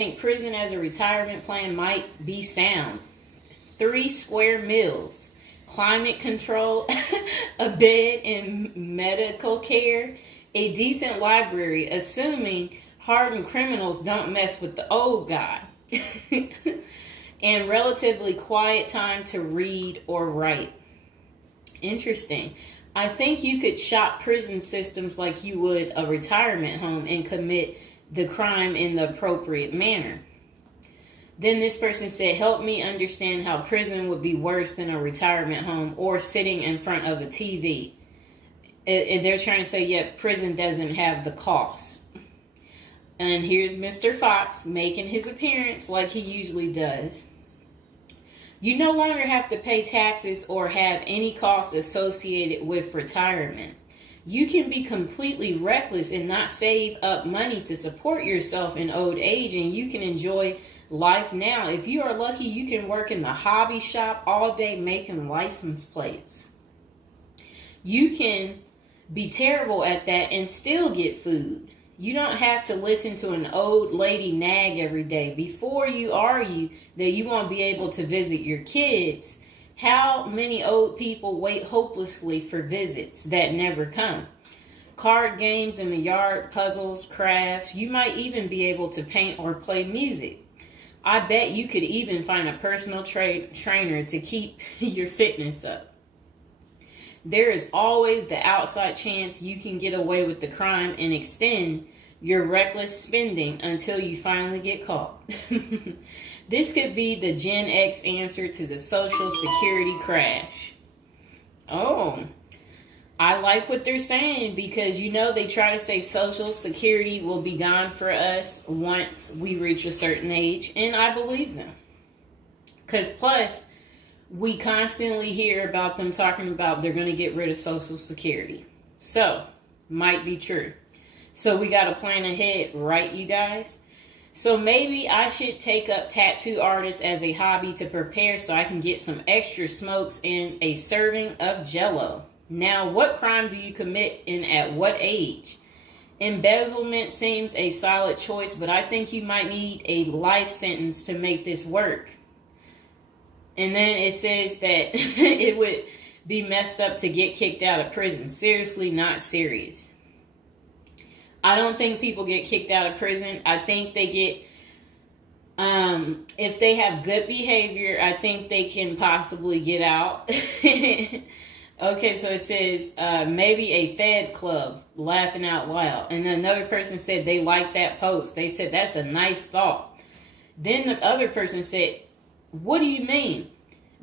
think prison as a retirement plan might be sound. 3 square meals, climate control, a bed and medical care, a decent library, assuming hardened criminals don't mess with the old guy, and relatively quiet time to read or write. Interesting. I think you could shop prison systems like you would a retirement home and commit the crime in the appropriate manner. Then this person said, help me understand how prison would be worse than a retirement home or sitting in front of a TV. And they're trying to say, yeah, prison doesn't have the cost. And here's Mr. Fox making his appearance like he usually does. You no longer have to pay taxes or have any costs associated with retirement. You can be completely reckless and not save up money to support yourself in old age, and you can enjoy life now. If you are lucky, you can work in the hobby shop all day making license plates. You can be terrible at that and still get food. You don't have to listen to an old lady nag every day before you argue that you won't be able to visit your kids. How many old people wait hopelessly for visits that never come? Card games in the yard, puzzles, crafts. You might even be able to paint or play music. I bet you could even find a personal trainer to keep your fitness up. There is always the outside chance you can get away with the crime and extend your reckless spending until you finally get caught. This could be the Gen X answer to the Social Security crash. Oh, I like what they're saying because, they try to say Social Security will be gone for us once we reach a certain age, and I believe them. Because plus, we constantly hear about them talking about they're going to get rid of Social Security. So, might be true. So we got to plan ahead, right, you guys? So maybe I should take up tattoo artists as a hobby to prepare so I can get some extra smokes and a serving of Jell-O. Now, what crime do you commit and at what age? Embezzlement seems a solid choice, but I think you might need a life sentence to make this work. And then it says that it would be messed up to get kicked out of prison. Seriously, not serious. I don't think people get kicked out of prison. I think they get, if they have good behavior, I think they can possibly get out. Okay, so it says maybe a Fed club, laughing out loud. And another person said they liked that post. They said, that's a nice thought. Then the other person said, what do you mean?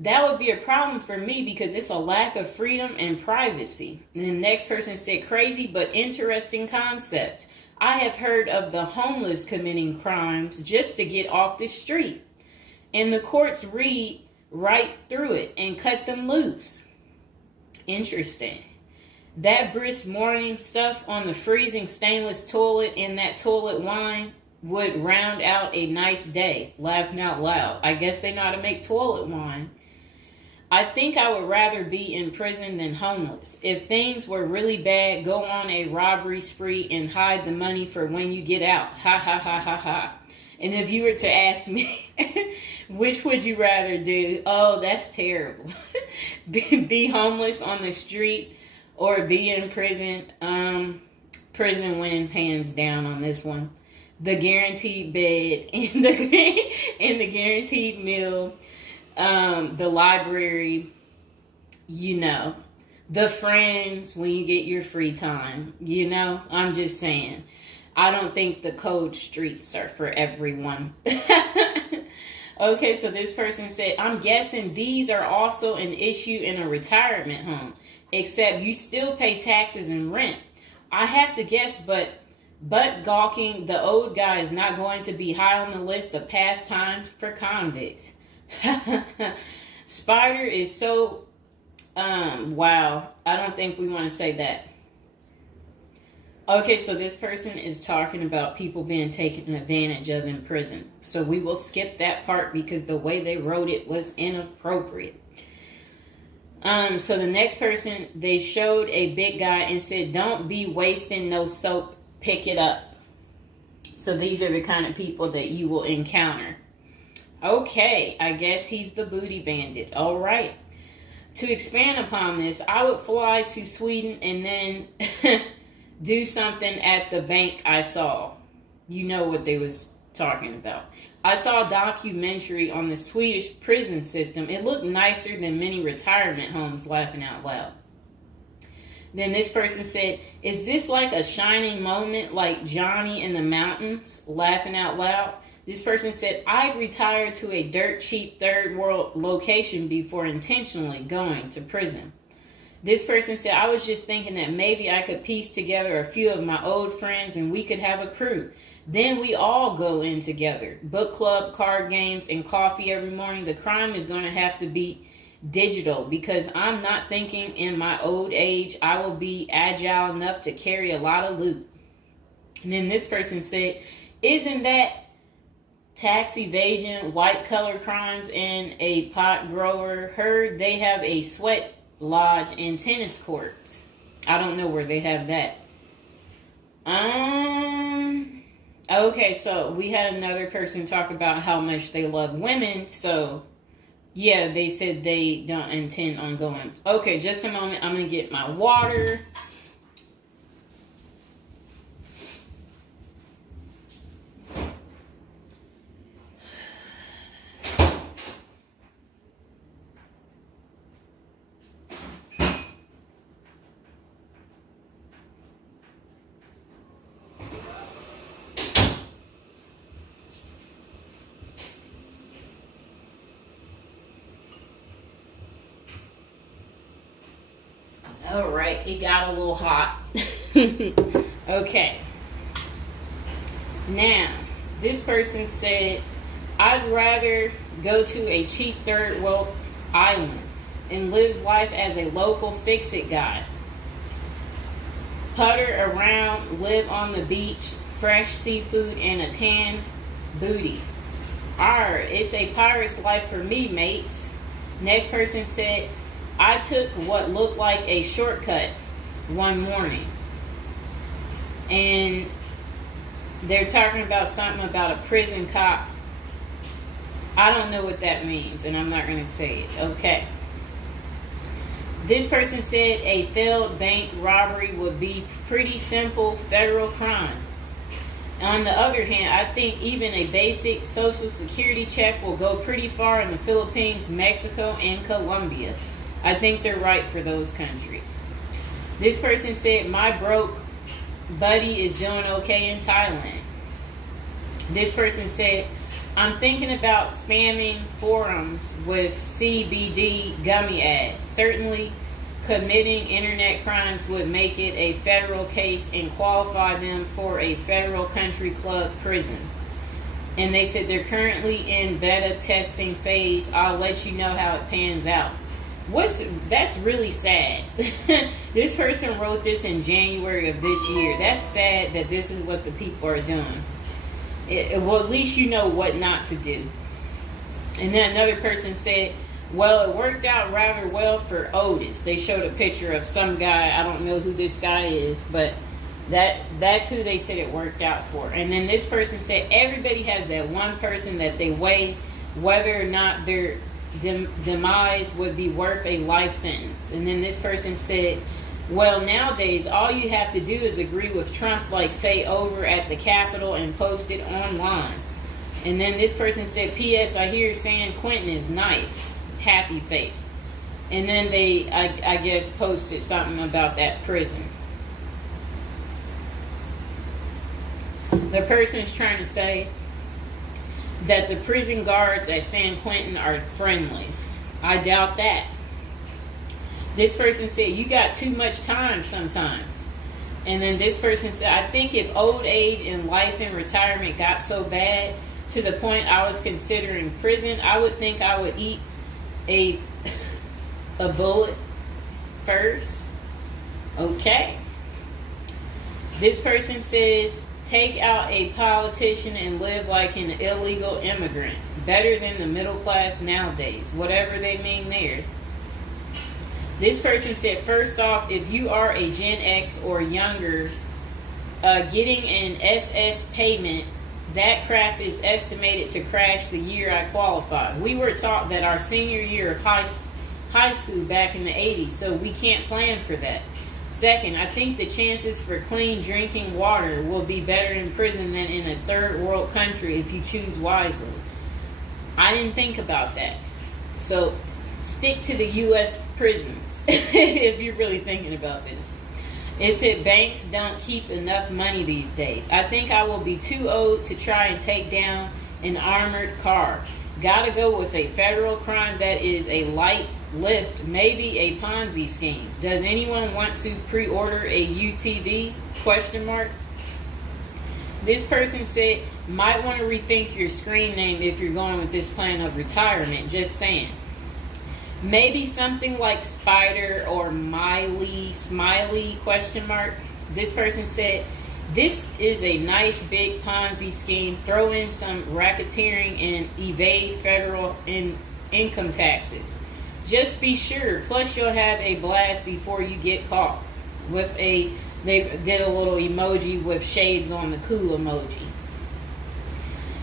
That would be a problem for me because it's a lack of freedom and privacy. And the next person said, crazy but interesting concept. I have heard of the homeless committing crimes just to get off the street. And the courts read right through it and cut them loose. Interesting. That brisk morning stuff on the freezing stainless toilet and that toilet wine would round out a nice day. Laughing out loud. I guess they know how to make toilet wine. I think I would rather be in prison than homeless. If things were really bad, go on a robbery spree and hide the money for when you get out. Ha ha ha ha ha. And if you were to ask me, which would you rather do? Oh, that's terrible. Be homeless on the street or be in prison? Prison wins hands down on this one. The guaranteed bed and the guaranteed meal. The library, the friends when you get your free time, I'm just saying. I don't think the cold streets are for everyone. Okay, so this person said, I'm guessing these are also an issue in a retirement home, except you still pay taxes and rent. I have to guess, but gawking the old guy is not going to be high on the list of pastimes for convicts. Spider is so wow. I don't think we want to say that. Okay, so this person is talking about people being taken advantage of in prison. So we will skip that part because the way they wrote it was inappropriate. So the next person, they showed a big guy and said, don't be wasting no soap, pick it up. So these are the kind of people that you will encounter. Okay, I guess he's the booty bandit. All right. To expand upon this, I would fly to Sweden and then do something at the bank I saw. You know what they was talking about. I saw a documentary on the Swedish prison system. It looked nicer than many retirement homes, laughing out loud. Then this person said, is this like a shining moment like Johnny in the Mountains, laughing out loud? This person said, I'd retire to a dirt cheap third world location before intentionally going to prison. This person said, I was just thinking that maybe I could piece together a few of my old friends and we could have a crew. Then we all go in together. Book club, card games, and coffee every morning. The crime is going to have to be digital because I'm not thinking in my old age I will be agile enough to carry a lot of loot. And then this person said, isn't that tax evasion, white collar crimes, and a pot grower? Heard they have a sweat lodge and tennis courts. I don't know where they have that. Okay, so we had another person talk about how much they love women. So yeah, they said they don't intend on going. Okay, just a moment. I'm gonna get my water. All right, it got a little hot. Okay. Now, this person said, I'd rather go to a cheap third world island and live life as a local fix-it guy. Putter around, live on the beach, fresh seafood, and a tan booty. Arr, it's a pirate's life for me, mates. Next person said, I took what looked like a shortcut one morning. And they're talking about something about a prison cop. I don't know what that means, and I'm not going to say it. Okay. This person said a failed bank robbery would be pretty simple federal crime. On the other hand, I think even a basic social security check will go pretty far in the Philippines, Mexico, and Colombia. I think they're right for those countries. This person said, my broke buddy is doing okay in Thailand. This person said, I'm thinking about spamming forums with CBD gummy ads. Certainly, committing internet crimes would make it a federal case and qualify them for a federal country club prison. And they said they're currently in beta testing phase. I'll let you know how it pans out. That's really sad. This person wrote this in January of this year. That's sad that this is what the people are doing. Well, at least you know what not to do. And then another person said, well, it worked out rather well for Otis. They showed a picture of some guy. I don't know who this guy is, but that's who they said it worked out for. And then this person said everybody has that one person that they weigh whether or not their demise would be worth a life sentence. And then this person said, well, nowadays all you have to do is agree with Trump, like say over at the Capitol and post it online. And then this person said, P.S. I hear San Quentin is nice, happy face. And then they I guess posted something about that prison. The person is trying to say that the prison guards at San Quentin are friendly. I doubt that. This person said, you got too much time sometimes. And then this person said, I think if old age and life in retirement got so bad to the point I was considering prison, I would think I would eat a bullet first. Okay. This person says, take out a politician and live like an illegal immigrant. Better than the middle class nowadays. Whatever they mean there. This person said, first off, if you are a Gen X or younger, Getting an SS payment, that crap is estimated to crash the year I qualified. We were taught that our senior year of high school back in the 80s, so we can't plan for that. Second, I think the chances for clean drinking water will be better in prison than in a third world country if you choose wisely. I didn't think about that. So stick to the U.S. prisons if you're really thinking about this. It said banks don't keep enough money these days. I think I will be too old to try and take down an armored car. Gotta go with a federal crime that is a light lift, maybe a Ponzi scheme. Does anyone want to pre-order a UTV? Question mark. This person said, might want to rethink your screen name if you're going with this plan of retirement. Just saying. Maybe something like Spider or Smiley, question mark. This person said, this is a nice big Ponzi scheme. Throw in some racketeering and evade federal income taxes. Just be sure. Plus, you'll have a blast before you get caught. They did a little emoji with shades on the cool emoji.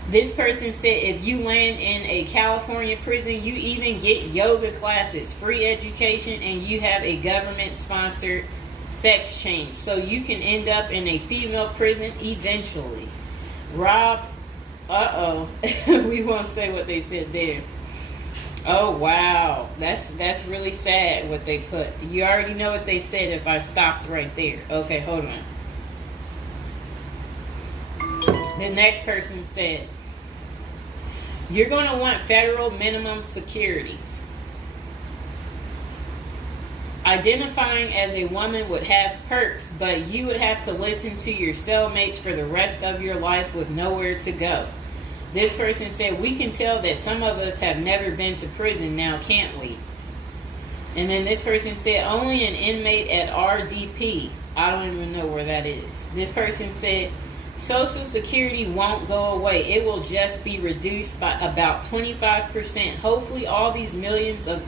This person said if you land in a California prison, you even get yoga classes, free education, and you have a government-sponsored sex change. So you can end up in a female prison eventually. Rob, we won't say what they said there. Oh, wow. That's really sad what they put. You already know what they said if I stopped right there. Okay, hold on. The next person said, you're going to want federal minimum security. Identifying as a woman would have perks, but you would have to listen to your cellmates for the rest of your life with nowhere to go. This person said, we can tell that some of us have never been to prison now, can't we? And then this person said, only an inmate at RDP. I don't even know where that is. This person said, Social Security won't go away. It will just be reduced by about 25%. Hopefully all these millions of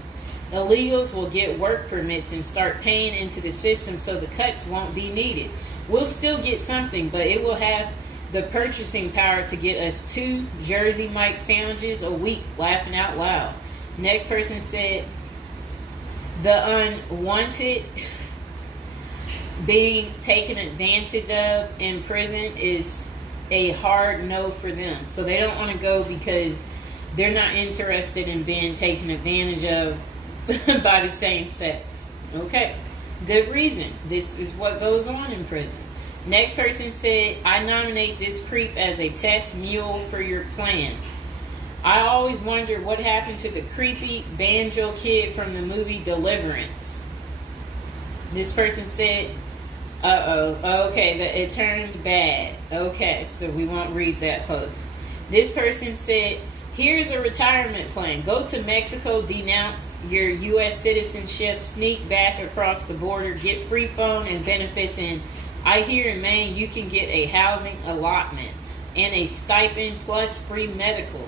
illegals will get work permits and start paying into the system so the cuts won't be needed. We'll still get something, but it will have the purchasing power to get us 2 Jersey Mike sandwiches a week, laughing out loud. Next person said, the unwanted being taken advantage of in prison is a hard no for them. So they don't want to go because they're not interested in being taken advantage of by the same sex. Okay, good reason. This is what goes on in prison. Next person said, I nominate this creep as a test mule for your plan. I always wonder what happened to the creepy banjo kid from the movie Deliverance. This person said, okay, it turned bad. Okay, so we won't read that post. This person said, here's a retirement plan. Go to Mexico, denounce your U.S. citizenship, sneak back across the border, get free phone and benefits, and I hear in Maine you can get a housing allotment and a stipend plus free medical.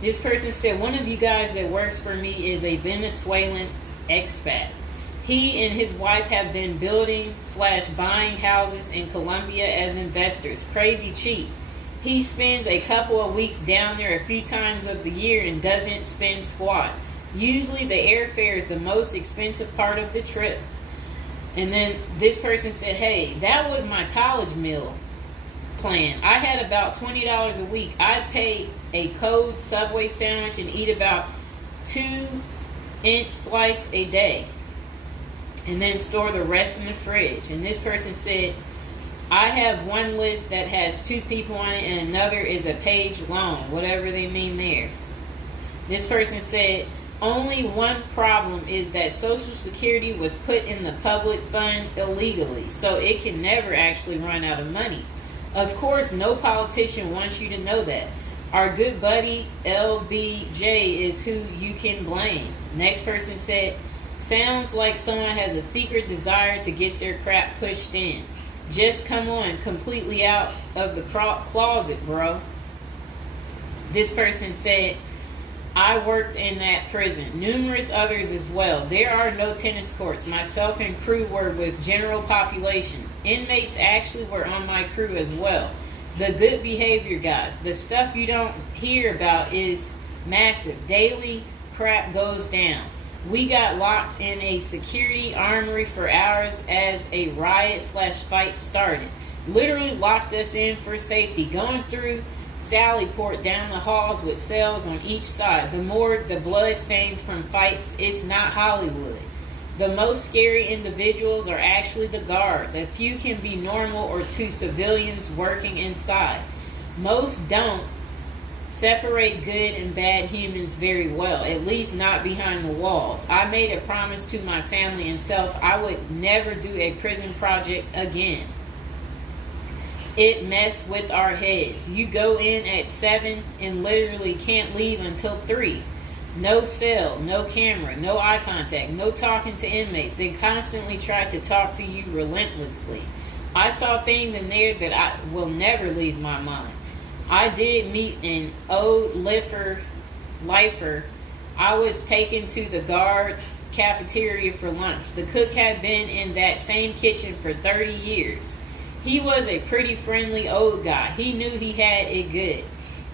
This person said, one of you guys that works for me is a Venezuelan expat. He and his wife have been building/buying houses in Colombia as investors. Crazy cheap. He spends a couple of weeks down there a few times of the year and doesn't spend squat. Usually the airfare is the most expensive part of the trip. And then this person said, hey, that was my college meal plan. I had about $20 a week. I'd pay a cold Subway sandwich and eat about 2-inch slice a day. And then store the rest in the fridge. And this person said, I have one list that has 2 people on it and another is a page long, whatever they mean there. This person said, only one problem is that Social Security was put in the public fund illegally, so it can never actually run out of money. Of course, no politician wants you to know that. Our good buddy LBJ is who you can blame. Next person said, sounds like someone has a secret desire to get their crap pushed in. Just come on, completely out of the closet, bro. This person said, I worked in that prison. Numerous others as well. There are no tennis courts. Myself and crew were with general population. Inmates actually were on my crew as well. The good behavior guys. The stuff you don't hear about is massive. Daily crap goes down. We got locked in a security armory for hours as a riot/fight started. Literally locked us in for safety. Going through Sallyport down the halls with cells on each side. The morgue, the blood stains from fights. It's not Hollywood. The most scary individuals are actually the guards. A few can be normal or two civilians working inside. Most don't separate good and bad humans very well, at least not behind the walls. I made a promise to my family and self I would never do a prison project again. It messed with our heads. You go in at 7 and literally can't leave until 3. No cell, no camera, no eye contact, no talking to inmates. They constantly try to talk to you relentlessly. I saw things in there that I will never leave my mind. I did meet an old lifer. I was taken to the guards' cafeteria for lunch. The cook had been in that same kitchen for 30 years. He was a pretty friendly old guy. He knew he had it good,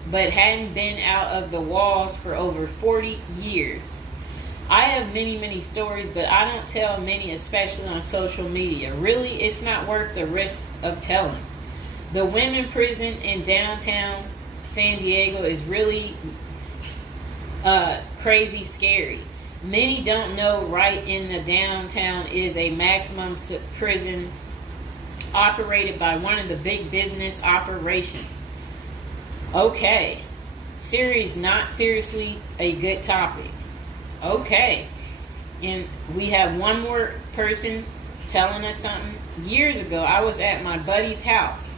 but hadn't been out of the walls for over 40 years. I have many stories, but I don't tell many, especially on social media. Really, it's not worth the risk of telling. The women prison in downtown San Diego is really crazy scary. Many don't know right in the downtown is a maximum prison operated by one of the big business operations. Okay. Series not seriously a good topic. Okay. And we have one more person telling us something. Years ago, I was at my buddy's house.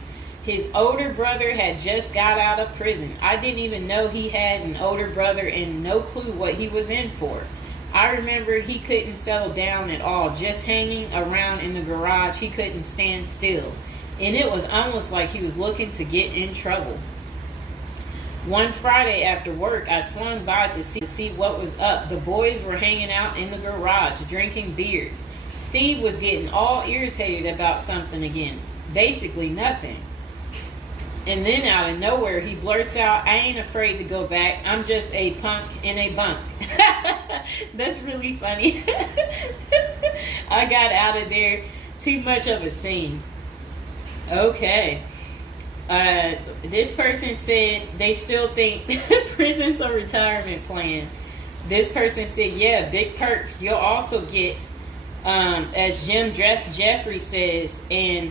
His older brother had just got out of prison. I didn't even know he had an older brother and no clue what he was in for. I remember he couldn't settle down at all, just hanging around in the garage. He couldn't stand still. And it was almost like he was looking to get in trouble. One Friday after work, I swung by to see what was up. The boys were hanging out in the garage, drinking beers. Steve was getting all irritated about something again. Basically nothing. And then out of nowhere, he blurts out, I ain't afraid to go back. I'm just a punk in a bunk. That's really funny. I got out of there. Too much of a scene. Okay. This person said they still think prison's a retirement plan. This person said, yeah, big perks. You'll also get, as Jim Jeffrey says, and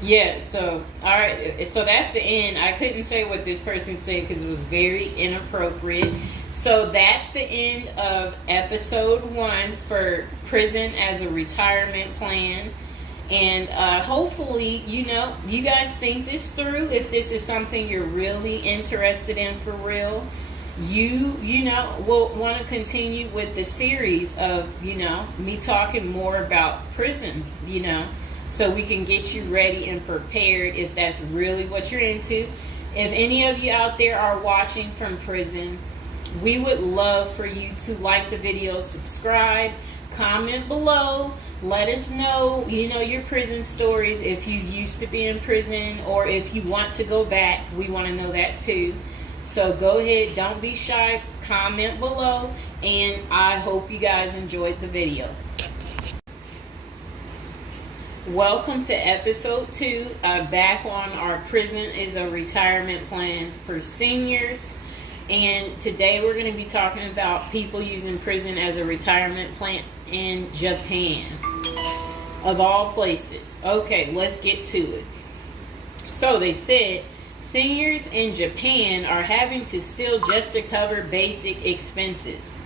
yeah, so, all right, so that's the end. I couldn't say what this person said because it was very inappropriate. So that's the end of episode 1 for prison as a retirement plan. And hopefully, you guys think this through. If this is something you're really interested in for real, you will want to continue with the series of, me talking more about prison, so we can get you ready and prepared if that's really what you're into. If any of you out there are watching from prison, we would love for you to like the video, subscribe, comment below, let us know, your prison stories. If you used to be in prison or if you want to go back, we want to know that too. So go ahead, don't be shy, comment below, and I hope you guys enjoyed the video. Welcome to episode 2, back on our prison is a retirement plan for seniors. And today we're going to be talking about people using prison as a retirement plan in Japan, of all places. Okay, let's get to it. So they said seniors in Japan are having to steal just to cover basic expenses,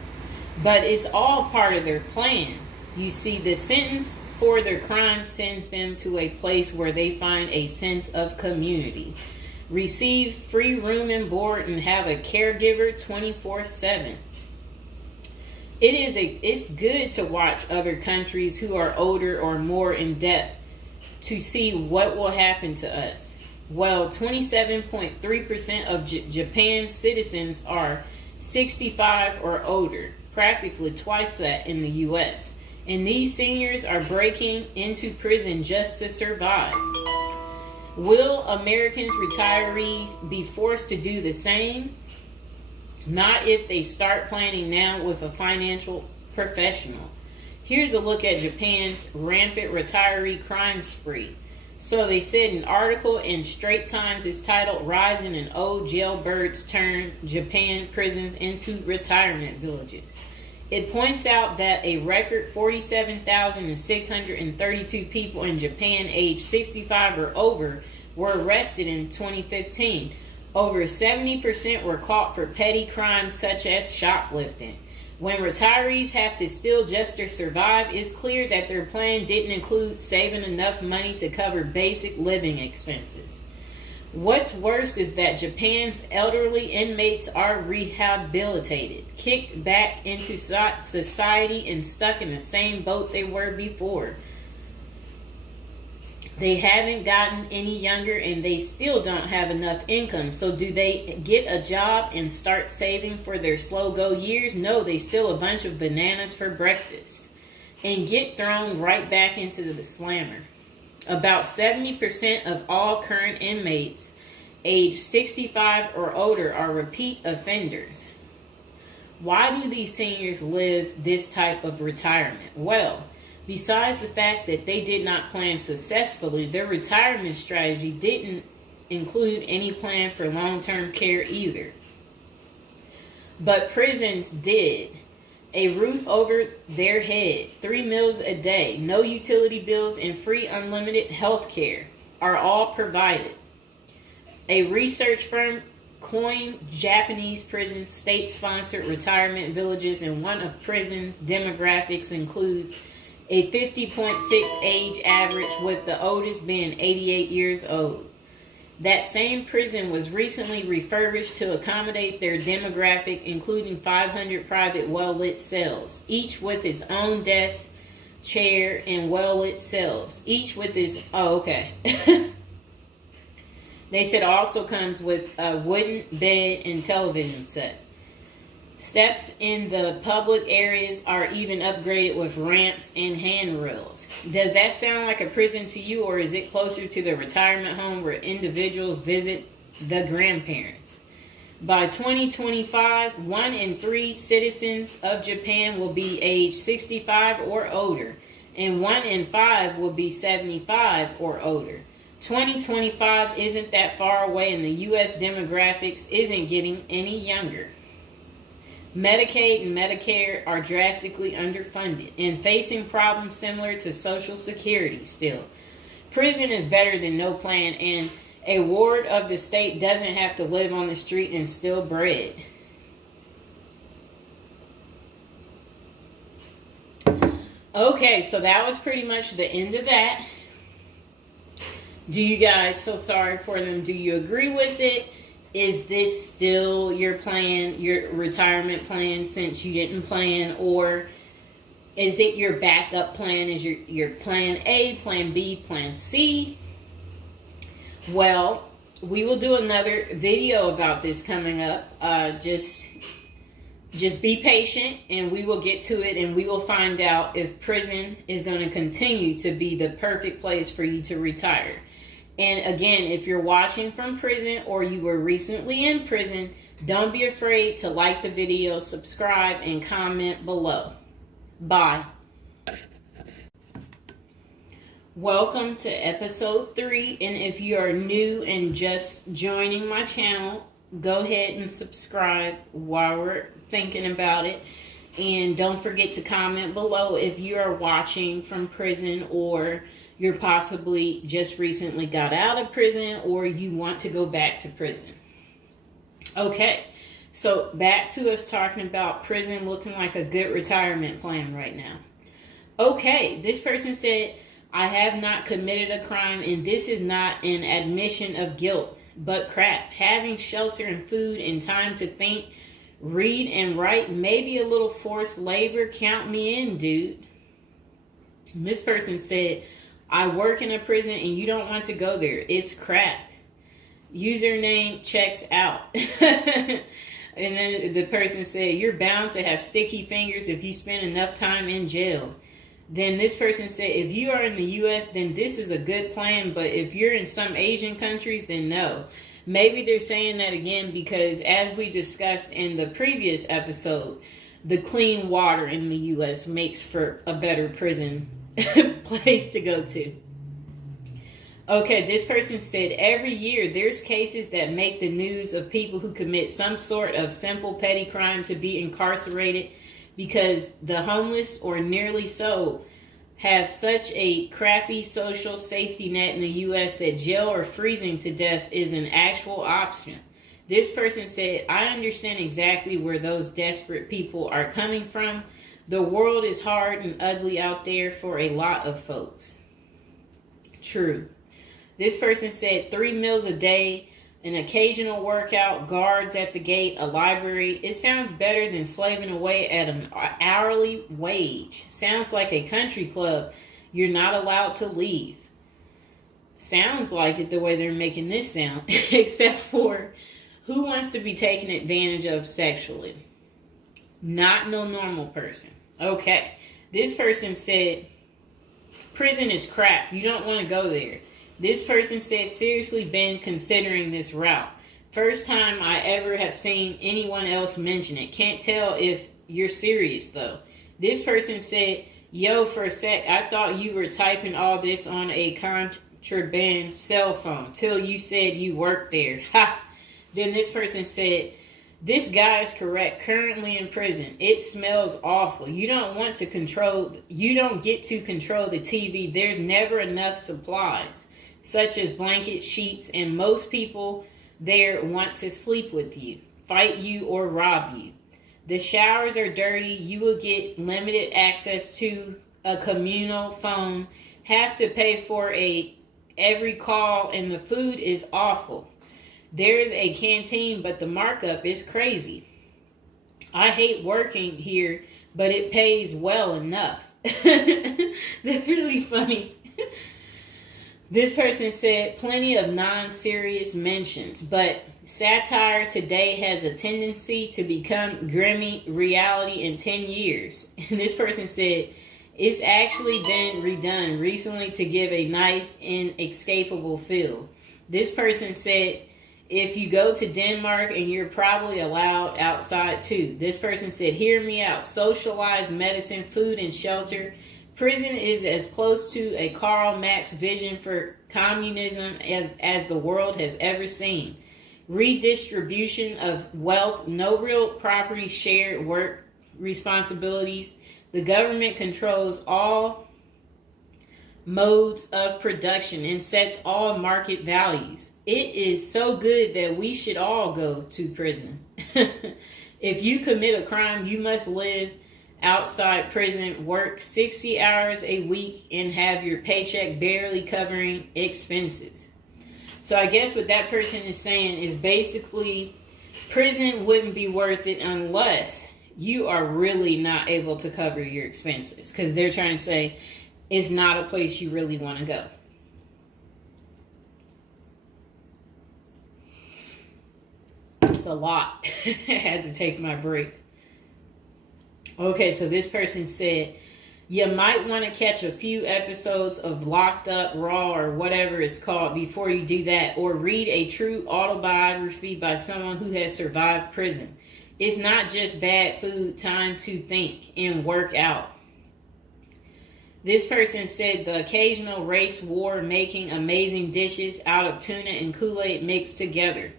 but it's all part of their plan. You see, the sentence for their crime sends them to a place where they find a sense of community, receive free room and board, and have a caregiver 24/7. It's good to watch other countries who are older or more in depth to see what will happen to us. Well, 27.3% of Japan's citizens are 65 or older, practically twice that in the U.S. And these seniors are breaking into prison just to survive. Will Americans retirees be forced to do the same? Not if they start planning now with a financial professional. Here's a look at Japan's rampant retiree crime spree. So they said an article in Straits Times is titled "Rising in Old Jailbirds Turn Japan Prisons into Retirement Villages." It points out that a record 47,632 people in Japan aged 65 or over were arrested in 2015. Over 70% were caught for petty crimes such as shoplifting. When retirees have to steal just to survive, it's clear that their plan didn't include saving enough money to cover basic living expenses. What's worse is that Japan's elderly inmates are rehabilitated, kicked back into society, and stuck in the same boat they were before. They haven't gotten any younger and they still don't have enough income. So do they get a job and start saving for their slow go years? No, they steal a bunch of bananas for breakfast and get thrown right back into the slammer. About 70% of all current inmates aged 65 or older are repeat offenders. Why do these seniors live this type of retirement? Well, besides the fact that they did not plan successfully, their retirement strategy didn't include any plan for long-term care either. But prisons did. A roof over their head, 3 meals a day, no utility bills, and free unlimited health care are all provided. A research firm coined Japanese prisons state-sponsored retirement villages, and one of prisons' demographics includes a 50.6 age average, with the oldest being 88 years old. That same prison was recently refurbished to accommodate their demographic, including 500 private well-lit cells, each with its own desk, chair, and well-lit cells, each with its... Oh, okay. They said also comes with a wooden bed and television set. Steps in the public areas are even upgraded with ramps and handrails. Does that sound like a prison to you, or is it closer to the retirement home where individuals visit the grandparents? By 2025, 1 in 3 citizens of Japan will be age 65 or older, and 1 in 5 will be 75 or older. 2025 isn't that far away, and the U.S. demographics isn't getting any younger. Medicaid and Medicare are drastically underfunded and facing problems similar to Social Security still. Prison is better than no plan, and a ward of the state doesn't have to live on the street and steal bread. Okay, so that was pretty much the end of that. Do you guys feel sorry for them? Do you agree with it? Is this still your plan, your retirement plan, since you didn't plan? Or is it your backup plan? Is your plan A, plan B, plan C? Well, we will do another video about this coming up. Just be patient and we will get to it, and we will find out if prison is going to continue to be the perfect place for you to retire. And again, if you're watching from prison or you were recently in prison, don't be afraid to like the video, subscribe, and comment below. Bye. Welcome to episode 3. And if you are new and just joining my channel, go ahead and subscribe while we're thinking about it. And don't forget to comment below if you are watching from prison, or you're possibly just recently got out of prison, or you want to go back to prison. Okay, so back to us talking about prison looking like a good retirement plan right now. Okay, this person said, I have not committed a crime, and this is not an admission of guilt, but crap. Having shelter and food and time to think, read and write, maybe a little forced labor, count me in, dude. And this person said, I work in a prison and you don't want to go there. It's crap. Username checks out. And then the person said, you're bound to have sticky fingers if you spend enough time in jail. Then this person said, if you are in the U.S., then this is a good plan. But if you're in some Asian countries, then no. Maybe they're saying that again because, as we discussed in the previous episode, the clean water in the U.S. makes for a better prison place to go to. Okay, this person said, every year there's cases that make the news of people who commit some sort of simple petty crime to be incarcerated because the homeless, or nearly so, have such a crappy social safety net in the U.S. that jail or freezing to death is an actual option. This person said, I understand exactly where those desperate people are coming from. The world is hard and ugly out there for a lot of folks. True. This person said 3 meals a day, an occasional workout, guards at the gate, a library. It sounds better than slaving away at an hourly wage. Sounds like a country club you're not allowed to leave. Sounds like it the way they're making this sound, except for who wants to be taken advantage of sexually? Not no normal person. Okay, this person said prison is crap. You don't want to go there. This person said, seriously been considering this route. First time I ever have seen anyone else mention it. Can't tell if you're serious though. This person said, yo, for a sec, I thought you were typing all this on a contraband cell phone till you said you worked there. Ha! Then this person said, this guy is correct. Currently in prison. It smells awful. You don't get to control the TV. There's never enough supplies, such as blankets, sheets, and most people there want to sleep with you, fight you, or rob you. The showers are dirty. You will get limited access to a communal phone, have to pay for every call, and the food is awful. There is a canteen, but the markup is crazy. I hate working here, but it pays well enough. That's really funny. This person said, plenty of non-serious mentions, but satire today has a tendency to become grimy reality in 10 years. And this person said, it's actually been redone recently to give a nice, inescapable feel. This person said, if you go to Denmark and you're probably allowed outside too. This person said, hear me out. Socialized medicine, food, and shelter. Prison is as close to a Karl Marx vision for communism as the world has ever seen. Redistribution of wealth, no real property, shared work responsibilities. The government controls all modes of production and sets all market values. It is so good that we should all go to prison. If you commit a crime, you must live outside prison, work 60 hours a week, and have your paycheck barely covering expenses. So I guess what that person is saying is basically prison wouldn't be worth it unless you are really not able to cover your expenses, because they're trying to say it's not a place you really want to go. It's a lot. I had to take my break. Okay, so this person said, you might want to catch a few episodes of Locked Up, Raw, or whatever it's called before you do that, or read a true autobiography by someone who has survived prison. It's not just bad food, time to think and work out. This person said the occasional race war, making amazing dishes out of tuna and Kool-Aid mixed together.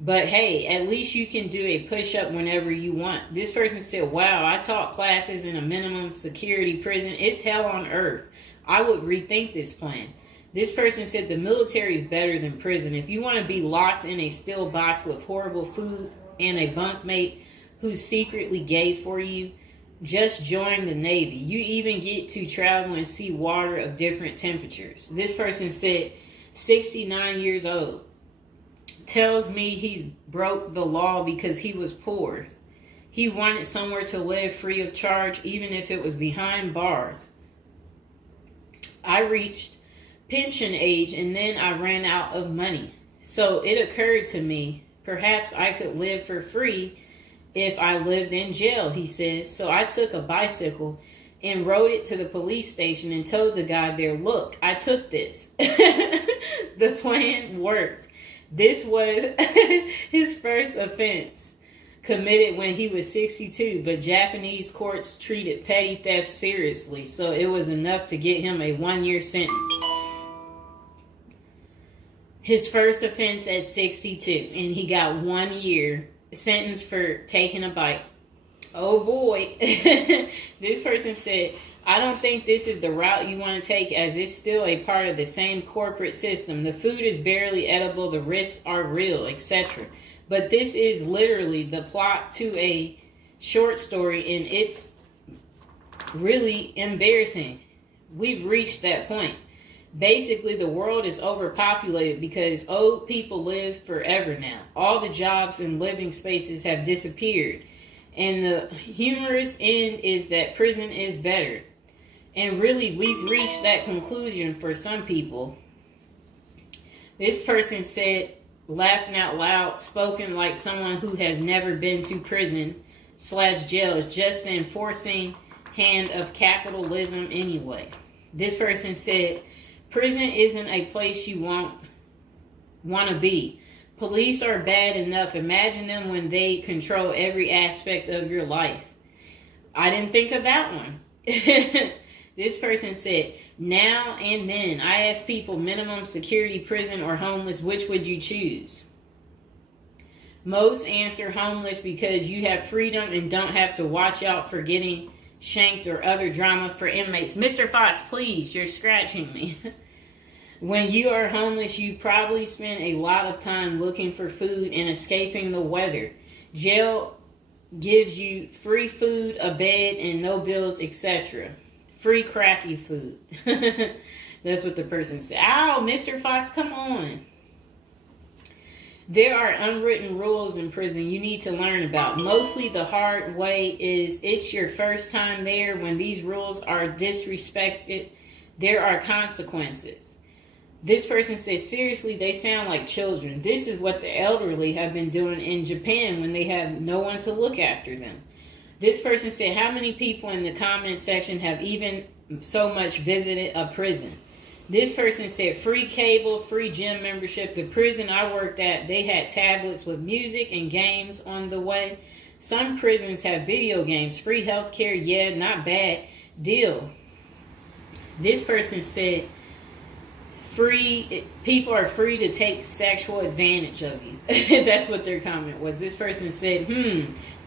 But hey, at least you can do a push-up whenever you want. This person said, wow, I taught classes in a minimum security prison. It's hell on earth. I would rethink this plan. This person said the military is better than prison. If you want to be locked in a steel box with horrible food and a bunkmate who's secretly gay for you, just join the Navy. You even get to travel and see water of different temperatures. This person said, 69 years old. Tells me he's broke the law because he was poor. He wanted somewhere to live free of charge, even if it was behind bars. I reached pension age and then I ran out of money. So it occurred to me, perhaps I could live for free if I lived in jail, he says. So I took a bicycle and rode it to the police station and told the guy there, look, I took this. The plan worked. This was his first offense, committed when he was 62, but Japanese courts treated petty theft seriously, so it was enough to get him a 1-year sentence. His first offense at 62, and he got 1 year sentence for taking a bike. Oh boy. This person said, I don't think this is the route you want to take, as it's still a part of the same corporate system. The food is barely edible, the risks are real, etc. But this is literally the plot to a short story, and it's really embarrassing. We've reached that point. Basically, the world is overpopulated because old people live forever now. All the jobs and living spaces have disappeared. And the humorous end is that prison is better. And really, we've reached that conclusion for some people. This person said, laughing out loud, spoken like someone who has never been to prison/jail, is just the enforcing hand of capitalism anyway. This person said, prison isn't a place you want to be. Police are bad enough. Imagine them when they control every aspect of your life. I didn't think of that one. This person said, now and then, I ask people, minimum security prison or homeless, which would you choose? Most answer homeless because you have freedom and don't have to watch out for getting shanked or other drama for inmates. Mr. Fox, please, you're scratching me. When you are homeless, you probably spend a lot of time looking for food and escaping the weather. Jail gives you free food, a bed, and no bills, etc. Free crappy food. That's what the person said. Ow, Mr. Fox, come on. There are unwritten rules in prison you need to learn about. Mostly the hard way is it's your first time there. When these rules are disrespected, there are consequences. This person says, seriously, they sound like children. This is what the elderly have been doing in Japan when they have no one to look after them. This person said, how many people in the comment section have even so much visited a prison? This person said, free cable, free gym membership. The prison I worked at, they had tablets with music and games on the way. Some prisons have video games, free healthcare. Yeah, not bad deal. This person said, people are free to take sexual advantage of you. That's what their comment was. This person said,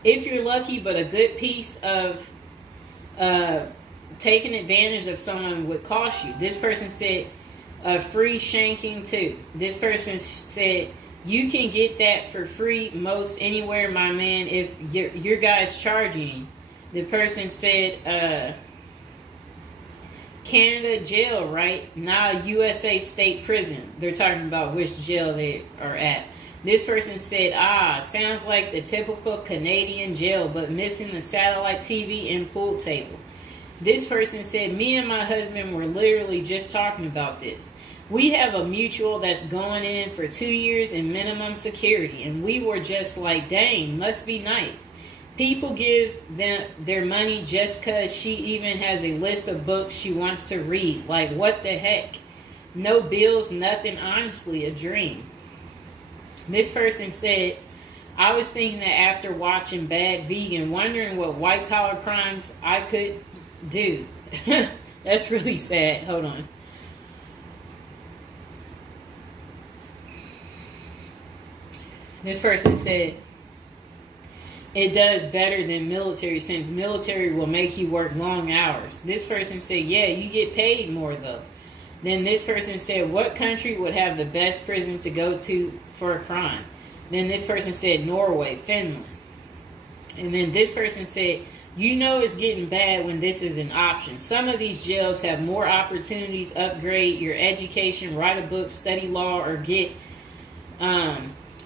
if you're lucky, but a good piece of taking advantage of someone would cost you. This person said, free shanking too. This person said, you can get that for free most anywhere, my man, if your guy's charging. The person said, Canada jail, right? Now USA state prison. They're talking about which jail they are at. This person said, sounds like the typical Canadian jail, but missing the satellite TV and pool table. This person said, me and my husband were literally just talking about this. We have a mutual that's going in for 2 years in minimum security, and we were just like, dang, must be nice. People give them their money just because she even has a list of books she wants to read. Like, what the heck? No bills, nothing. Honestly, a dream. This person said, I was thinking that after watching Bad Vegan, wondering what white-collar crimes I could do. That's really sad. Hold on. This person said, it does better than military since military will make you work long hours. This person said, yeah, you get paid more though. Then this person said, what country would have the best prison to go to for a crime? Then this person said, Norway, Finland. And then this person said, you know it's getting bad when this is an option. Some of these jails have more opportunities, upgrade your education, write a book, study law, or get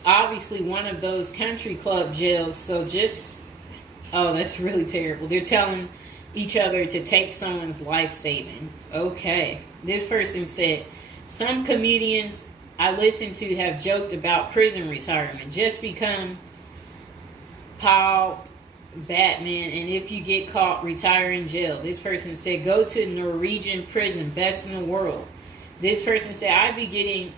obviously one of those country club jails. So just, oh, that's really terrible. They're telling each other to take someone's life savings. Okay. This person said, some comedians I listened to have joked about prison retirement. Just become Paul Batman, and if you get caught, retire in jail. This person said, go to Norwegian prison, best in the world. This person said, I'd be getting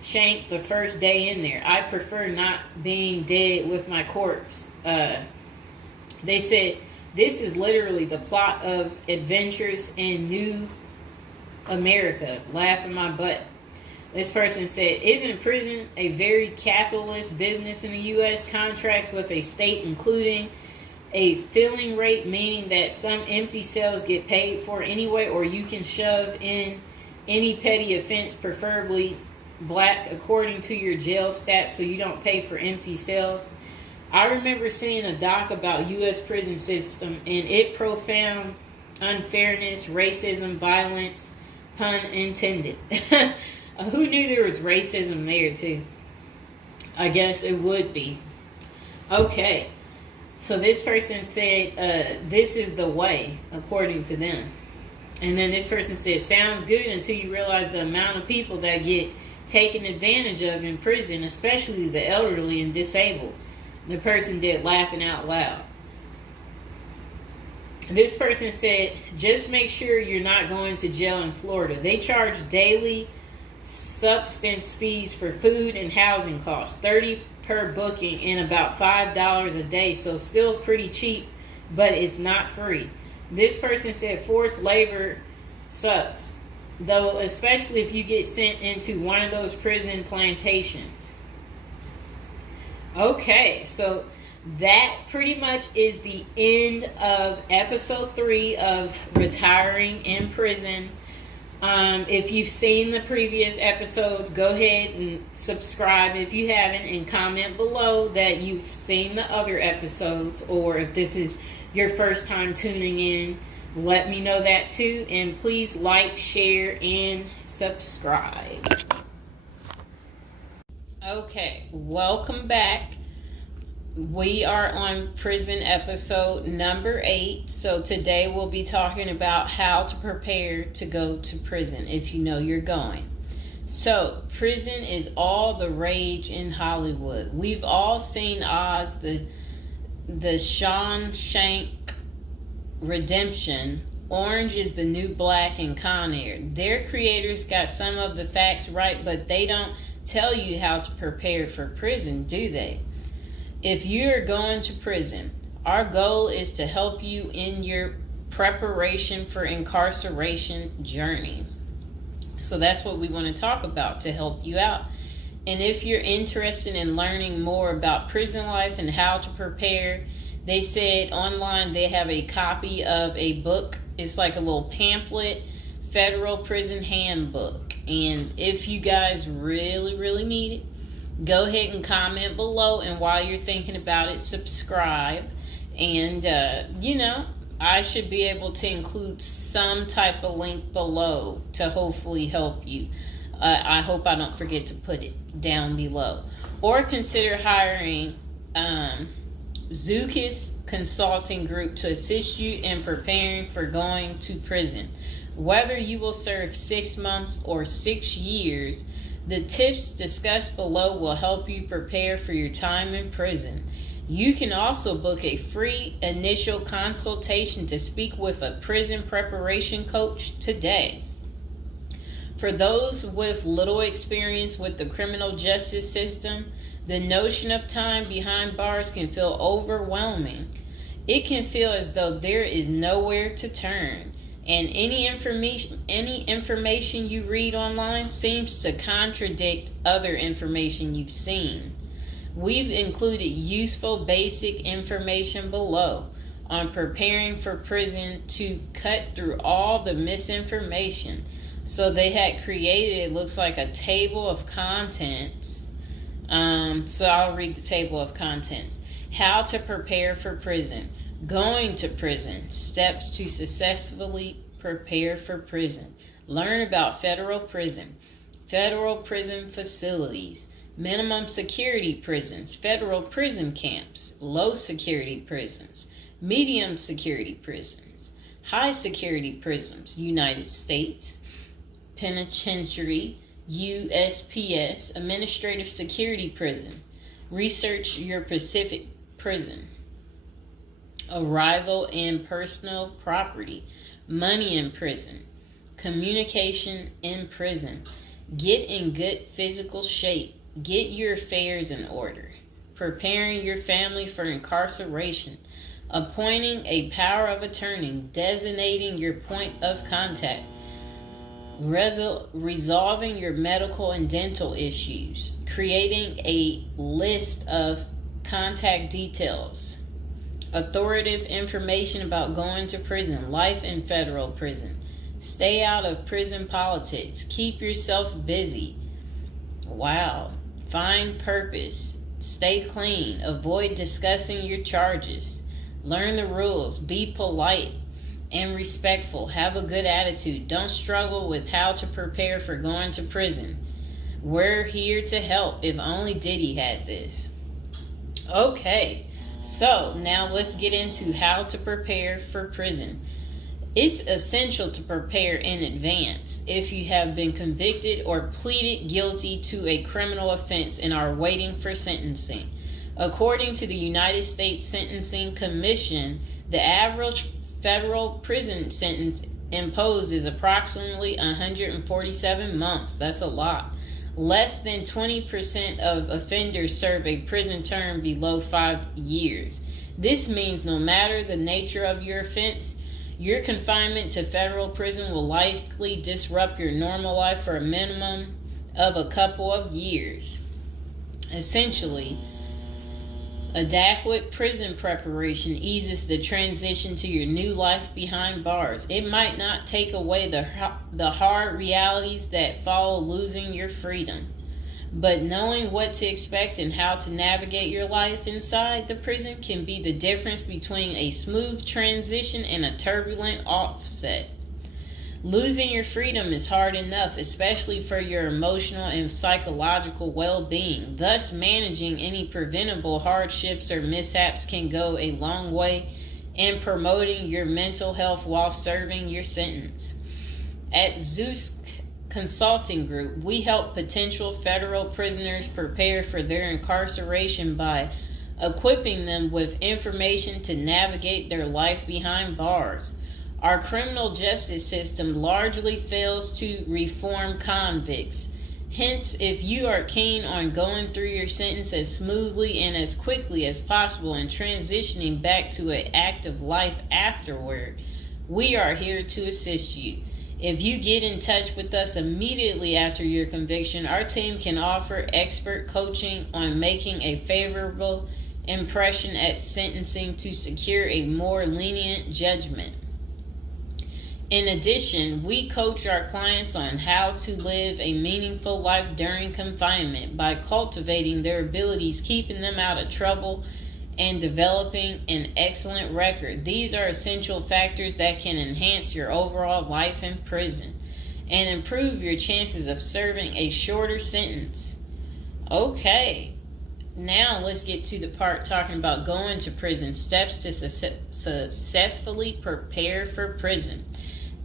shanked the first day in there. I prefer not being dead with my corpse. They said, this is literally the plot of Adventures in New America. Laughing my butt. This person said, isn't prison a very capitalist business in the U.S.? Contracts with a state including a filling rate, meaning that some empty cells get paid for anyway, or you can shove in any petty offense, preferably black, according to your jail stats, so you don't pay for empty cells. I remember seeing a doc about U.S. prison system, and it profound unfairness, racism, violence, pun intended. Who knew there was racism there too? I guess it would be. Okay, so this person said, this is the way, according to them. And then this person said, sounds good until you realize the amount of people that get taken advantage of in prison, especially the elderly and disabled. The person did laughing out loud. This person said, just make sure you're not going to jail in Florida. They charge daily substance fees for food and housing costs, $30 per booking and about $5 a day, so still pretty cheap, but it's not free. This person said forced labor sucks, though, especially if you get sent into one of those prison plantations. Okay, so that pretty much is the end of episode 3 of Retiring in Prison. If you've seen the previous episodes, go ahead and subscribe if you haven't, and comment below that you've seen the other episodes, or if this is your first time tuning in, let me know that too. And please like, share, and subscribe. Okay, welcome back. We are on prison episode number 8. So today we'll be talking about how to prepare to go to prison if you know you're going. So prison is all the rage in Hollywood. We've all seen Oz, the Shawshank Redemption, Orange is the New Black, and Con Air. Their creators got some of the facts right, but they don't tell you how to prepare for prison, do they? If you're going to prison, our goal is to help you in your preparation for incarceration journey. So that's what we want to talk about, to help you out. And if you're interested in learning more about prison life and how to prepare, they said online they have a copy of a book. It's like a little pamphlet, Federal Prison Handbook. And if you guys really need it, go ahead and comment below, and while you're thinking about it, subscribe. And I should be able to include some type of link below to hopefully help you. I hope I don't forget to put it down below. Or consider hiring Zukis Consulting Group to assist you in preparing for going to prison. Whether you will serve 6 months or 6 years, the tips discussed below will help you prepare for your time in prison. You can also book a free initial consultation to speak with a prison preparation coach today. For those with little experience with the criminal justice system, the notion of time behind bars can feel overwhelming. It can feel as though there is nowhere to turn, and any information you read online seems to contradict other information you've seen. We've included useful basic information below on preparing for prison to cut through all the misinformation. So they had created, it looks like, a table of contents. So I'll read the table of contents. How to prepare for prison. Going to prison. Steps to successfully prepare for prison. Learn about federal prison. Federal prison facilities. Minimum security prisons. Federal prison camps. Low security prisons. Medium security prisons. High security prisons. United States Penitentiary. USPS, Administrative Security Prison. Research your Pacific Prison. Arrival and personal property. Money in prison. Communication in prison. Get in good physical shape. Get your affairs in order. Preparing your family for incarceration. Appointing a power of attorney. Designating your point of contact. Resolving your medical and dental issues. Creating a list of contact details. Authoritative information about going to prison. Life in federal prison. Stay out of prison politics. Keep yourself busy. Wow. Find purpose. Stay clean. Avoid discussing your charges. Learn the rules. Be polite and respectful. Have a good attitude. Don't struggle with how to prepare for going to prison. We're here to help. If only Diddy had this. Okay. So now let's get into how to prepare for prison. It's essential to prepare in advance if you have been convicted or pleaded guilty to a criminal offense and are waiting for sentencing. According to the United States Sentencing Commission, the average federal prison sentence imposed is approximately 147 months. That's a lot. Less than 20% of offenders serve a prison term below 5 years. This means no matter the nature of your offense, your confinement to federal prison will likely disrupt your normal life for a minimum of a couple of years. Essentially, adequate prison preparation eases the transition to your new life behind bars. It might not take away the hard realities that follow losing your freedom, but knowing what to expect and how to navigate your life inside the prison can be the difference between a smooth transition and a turbulent offset. Losing your freedom is hard enough, especially for your emotional and psychological well-being. Thus, managing any preventable hardships or mishaps can go a long way in promoting your mental health while serving your sentence. At Zeus Consulting Group, we help potential federal prisoners prepare for their incarceration by equipping them with information to navigate their life behind bars. Our criminal justice system largely fails to reform convicts. Hence, if you are keen on going through your sentence as smoothly and as quickly as possible and transitioning back to an active life afterward, we are here to assist you. If you get in touch with us immediately after your conviction, our team can offer expert coaching on making a favorable impression at sentencing to secure a more lenient judgment. In addition, we coach our clients on how to live a meaningful life during confinement by cultivating their abilities, keeping them out of trouble, and developing an excellent record. These are essential factors that can enhance your overall life in prison and improve your chances of serving a shorter sentence. Okay, now let's get to the part talking about going to prison, steps to successfully prepare for prison.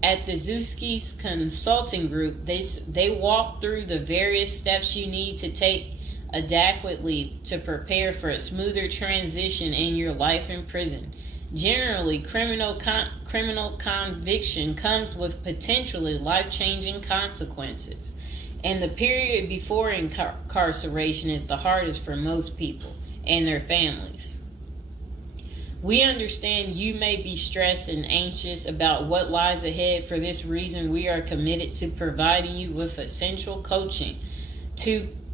At the Zuski's Consulting Group, they walk through the various steps you need to take adequately to prepare for a smoother transition in your life in prison. Generally, criminal conviction comes with potentially life-changing consequences, and the period before incarceration is the hardest for most people and their families. We understand you may be stressed and anxious about what lies ahead. For this reason, we are committed to providing you with essential coaching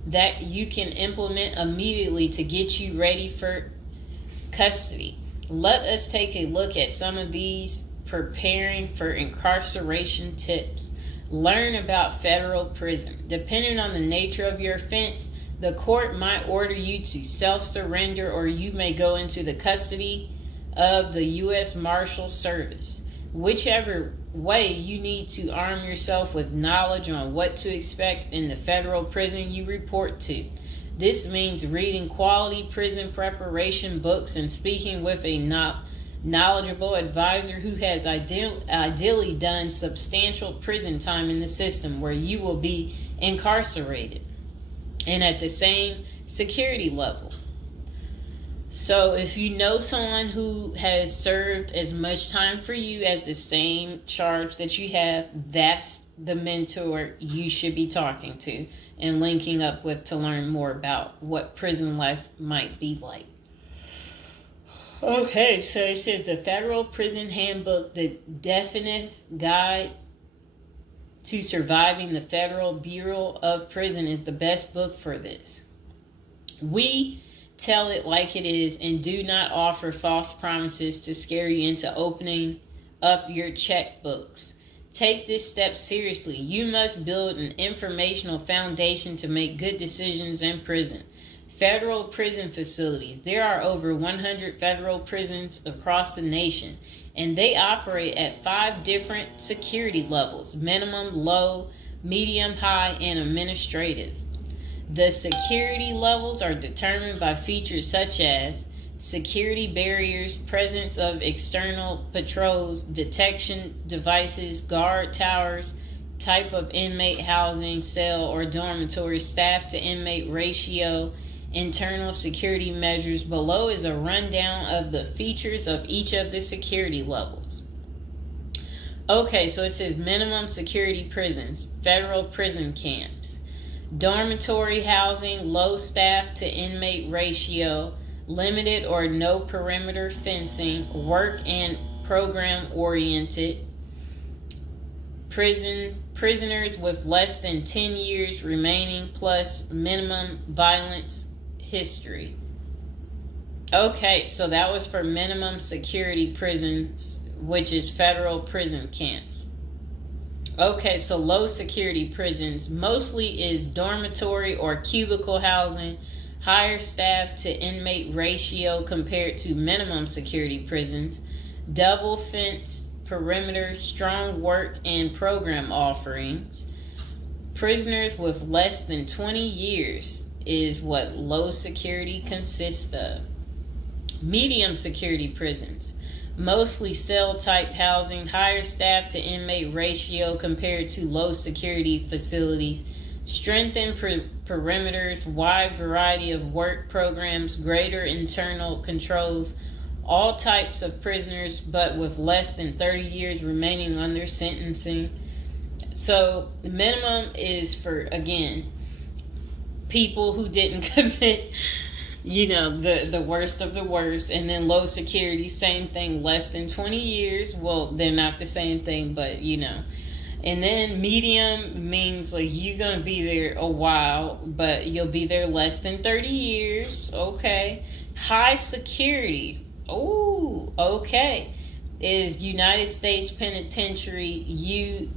that you can implement immediately to get you ready for custody. Let us take a look at some of these preparing for incarceration tips. Learn about federal prison. Depending on the nature of your offense, the court might order you to self-surrender, or you may go into the custody of the U.S. Marshal Service. Whichever way, you need to arm yourself with knowledge on what to expect in the federal prison you report to. This means reading quality prison preparation books and speaking with a knowledgeable advisor who has ideally done substantial prison time in the system where you will be incarcerated and at the same security level. So if you know someone who has served as much time for you as the same charge that you have, that's the mentor you should be talking to and linking up with to learn more about what prison life might be like. Okay, so it says the Federal Prison Handbook, the definitive guide to surviving the Federal Bureau of Prison, is the best book for this. We tell it like it is and do not offer false promises to scare you into opening up your checkbooks. Take this step seriously. You must build an informational foundation to make good decisions in prison. Federal prison facilities. There are over 100 federal prisons across the nation, and they operate at 5 different security levels: minimum, low, medium, high, and administrative. The security levels are determined by features such as security barriers, presence of external patrols, detection devices, guard towers, type of inmate housing, cell or dormitory, staff to inmate ratio, internal security measures. Below is a rundown of the features of each of the security levels. Okay, so it says minimum security prisons, federal prison camps, dormitory housing, low staff to inmate ratio, limited or no perimeter fencing, work and program oriented, prisoners with less than 10 years remaining plus minimum violence history. Okay, so that was for minimum security prisons, which is federal prison camps. Okay, so low security prisons mostly is dormitory or cubicle housing, higher staff to inmate ratio compared to minimum security prisons, double fenced perimeter, strong work and program offerings. Prisoners with less than 20 years is what low security consists of. Medium security prisons, mostly cell type housing, higher staff to inmate ratio compared to low security facilities, strengthened perimeters, wide variety of work programs, greater internal controls, all types of prisoners but with less than 30 years remaining on their sentencing. So the minimum is for, again, people who didn't commit the worst of the worst. And then low security, same thing, less than 20 years. Well, they're not the same thing, but and then medium means like you're gonna be there a while, but you'll be there less than 30 years. Okay. High security, okay, is United States Penitentiary,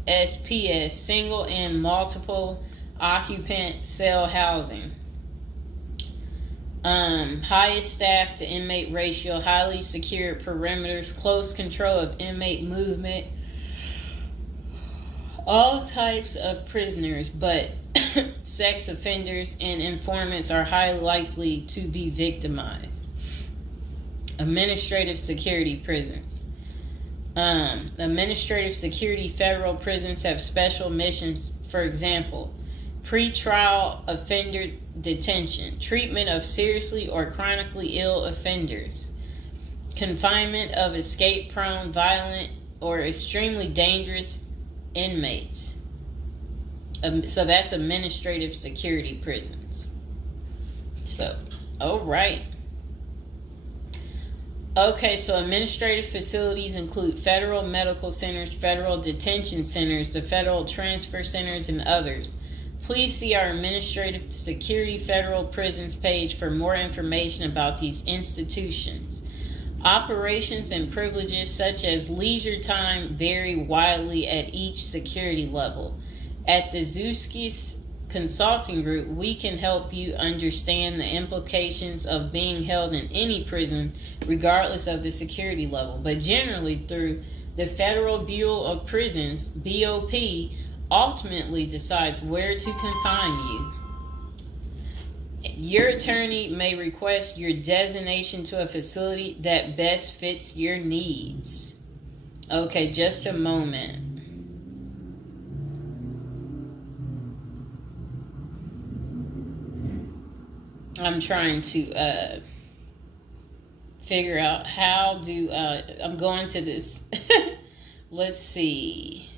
USPS, single and multiple occupant cell housing. Highest staff to inmate ratio, highly secure perimeters, close control of inmate movement, all types of prisoners, but sex offenders and informants are highly likely to be victimized. Administrative security prisons. Administrative security federal prisons have special missions. For example, pre-trial offender detention, treatment of seriously or chronically ill offenders, confinement of escape-prone, violent, or extremely dangerous inmates. So that's administrative security prisons. So, all right. Okay, so administrative facilities include federal medical centers, federal detention centers, the federal transfer centers, and others. Please see our Administrative Security Federal Prisons page for more information about these institutions. Operations and privileges such as leisure time vary widely at each security level. At the Zuskis Consulting Group, we can help you understand the implications of being held in any prison, regardless of the security level. But generally, through the Federal Bureau of Prisons, BOP, ultimately decides where to confine you. Your attorney may request your designation to a facility that best fits your needs. Okay, just a moment. I'm trying to figure out how do I'm going to this. Let's see.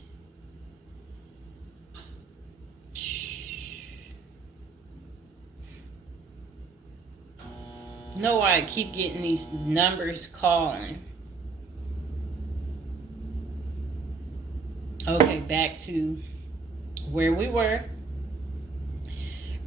Know why I keep getting these numbers calling. Okay, back to where we were.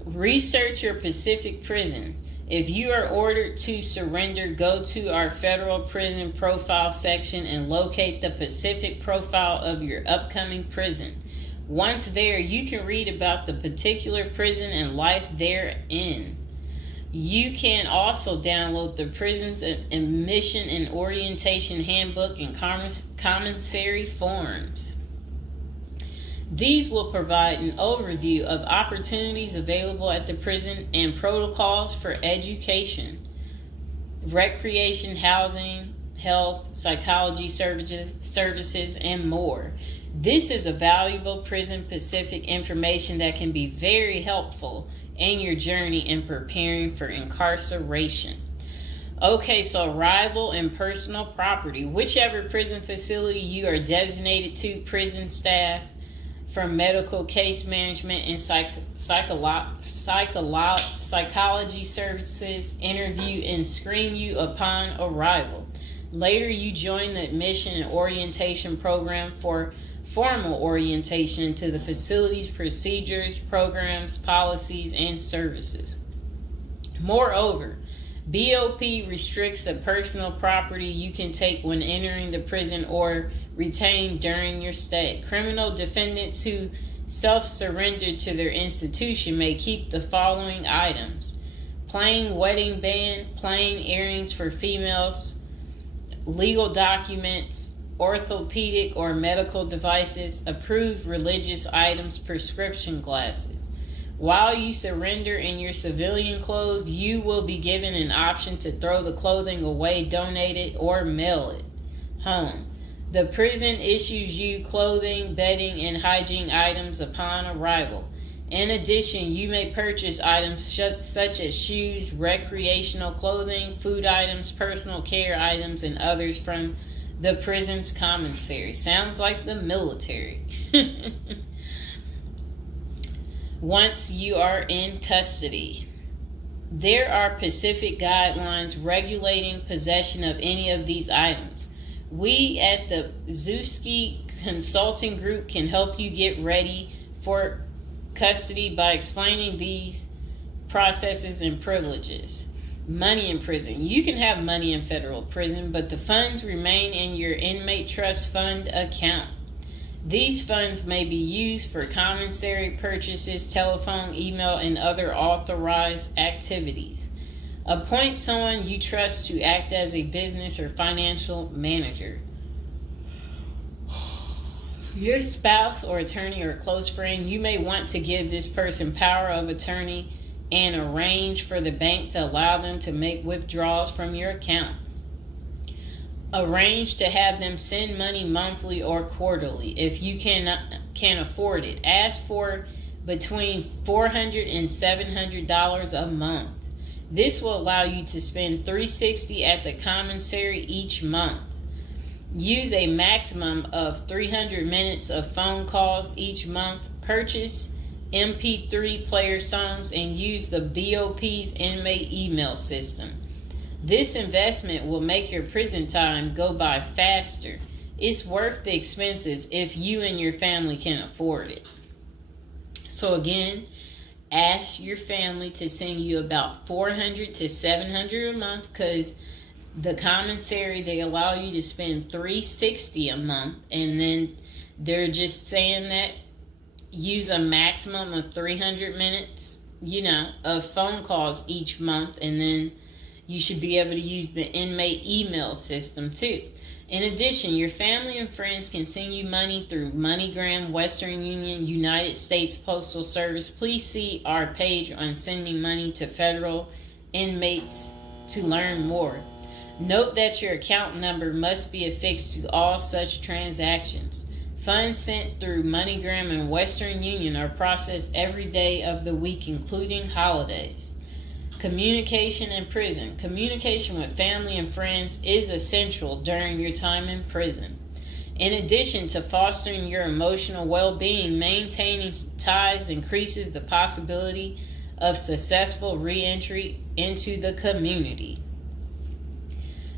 Research your Pacific prison. If you are ordered to surrender, go to our federal prison profile section and locate the Pacific profile of your upcoming prison. Once there, you can read about the particular prison and life therein. You can also download the prison's admission and orientation handbook and commissary forms. These will provide an overview of opportunities available at the prison and protocols for education, recreation, housing, health, psychology services, and more. This is a valuable Prison Pacific information that can be very helpful in your journey in preparing for incarceration. Okay, so arrival and personal property. Whichever prison facility you are designated to, prison staff from medical case management and psychology services interview and screen you upon arrival. Later, you join the admission and orientation program for formal orientation into the facility's procedures, programs, policies, and services. Moreover, BOP restricts the personal property you can take when entering the prison or retain during your stay. Criminal defendants who self-surrender to their institution may keep the following items: plain wedding band, plain earrings for females, legal documents, orthopedic or medical devices, approved religious items, prescription glasses. While you surrender in your civilian clothes, you will be given an option to throw the clothing away, donate it, or mail it home. The prison issues you clothing, bedding, and hygiene items upon arrival. In addition, you may purchase items such as shoes, recreational clothing, food items, personal care items, and others from the prison's commissary. Sounds like the military. Once you are in custody, there are Pacific guidelines regulating possession of any of these items. We at the Zuski Consulting Group can help you get ready for custody by explaining these processes and privileges. Money in prison. You can have money in federal prison, but the funds remain in your inmate trust fund account. These funds may be used for commissary purchases, telephone, email, and other authorized activities. Appoint someone you trust to act as a business or financial manager. Your spouse or attorney or close friend, you may want to give this person power of attorney and arrange for the bank to allow them to make withdrawals from your account. Arrange to have them send money monthly or quarterly if you can afford it. Ask for between $400 and $700 a month. This will allow you to spend $360 at the commissary each month. Use a maximum of 300 minutes of phone calls each month. Purchase MP3 player songs and use the BOP's inmate email system. This investment will make your prison time go by faster. It's worth the expenses if you and your family can afford it. So again, ask your family to send you about $400 to $700 a month, because the commissary, they allow you to spend $360 a month, and then they're just saying that use a maximum of 300 minutes, of phone calls each month, and then you should be able to use the inmate email system too. In addition, your family and friends can send you money through MoneyGram, Western Union, United States Postal Service. Please see our page on sending money to federal inmates to learn more. Note that your account number must be affixed to all such transactions. Funds sent through MoneyGram and Western Union are processed every day of the week, including holidays. Communication in prison. Communication with family and friends is essential during your time in prison. In addition to fostering your emotional well-being, maintaining ties increases the possibility of successful re-entry into the community.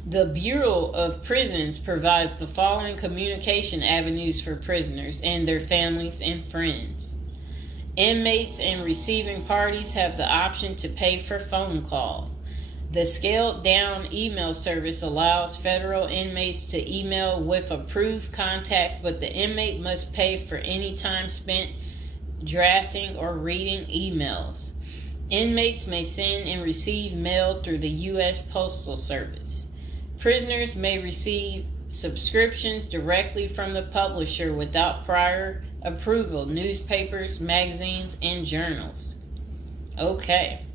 The Bureau of Prisons provides the following communication avenues for prisoners and their families and friends. Inmates and receiving parties have the option to pay for phone calls. The scaled-down email service allows federal inmates to email with approved contacts, but the inmate must pay for any time spent drafting or reading emails. Inmates may send and receive mail through the U.S. Postal Service. Prisoners may receive subscriptions directly from the publisher without prior approval, newspapers, magazines, and journals. Okay.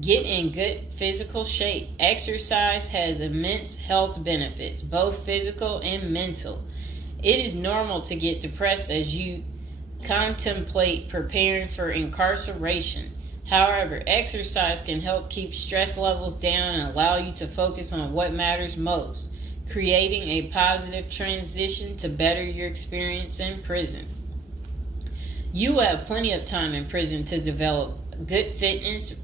Get in good physical shape. Exercise has immense health benefits, both physical and mental. It is normal to get depressed as you contemplate preparing for incarceration. However, exercise can help keep stress levels down and allow you to focus on what matters most, creating a positive transition to better your experience in prison. You will have plenty of time in prison to develop good fitness.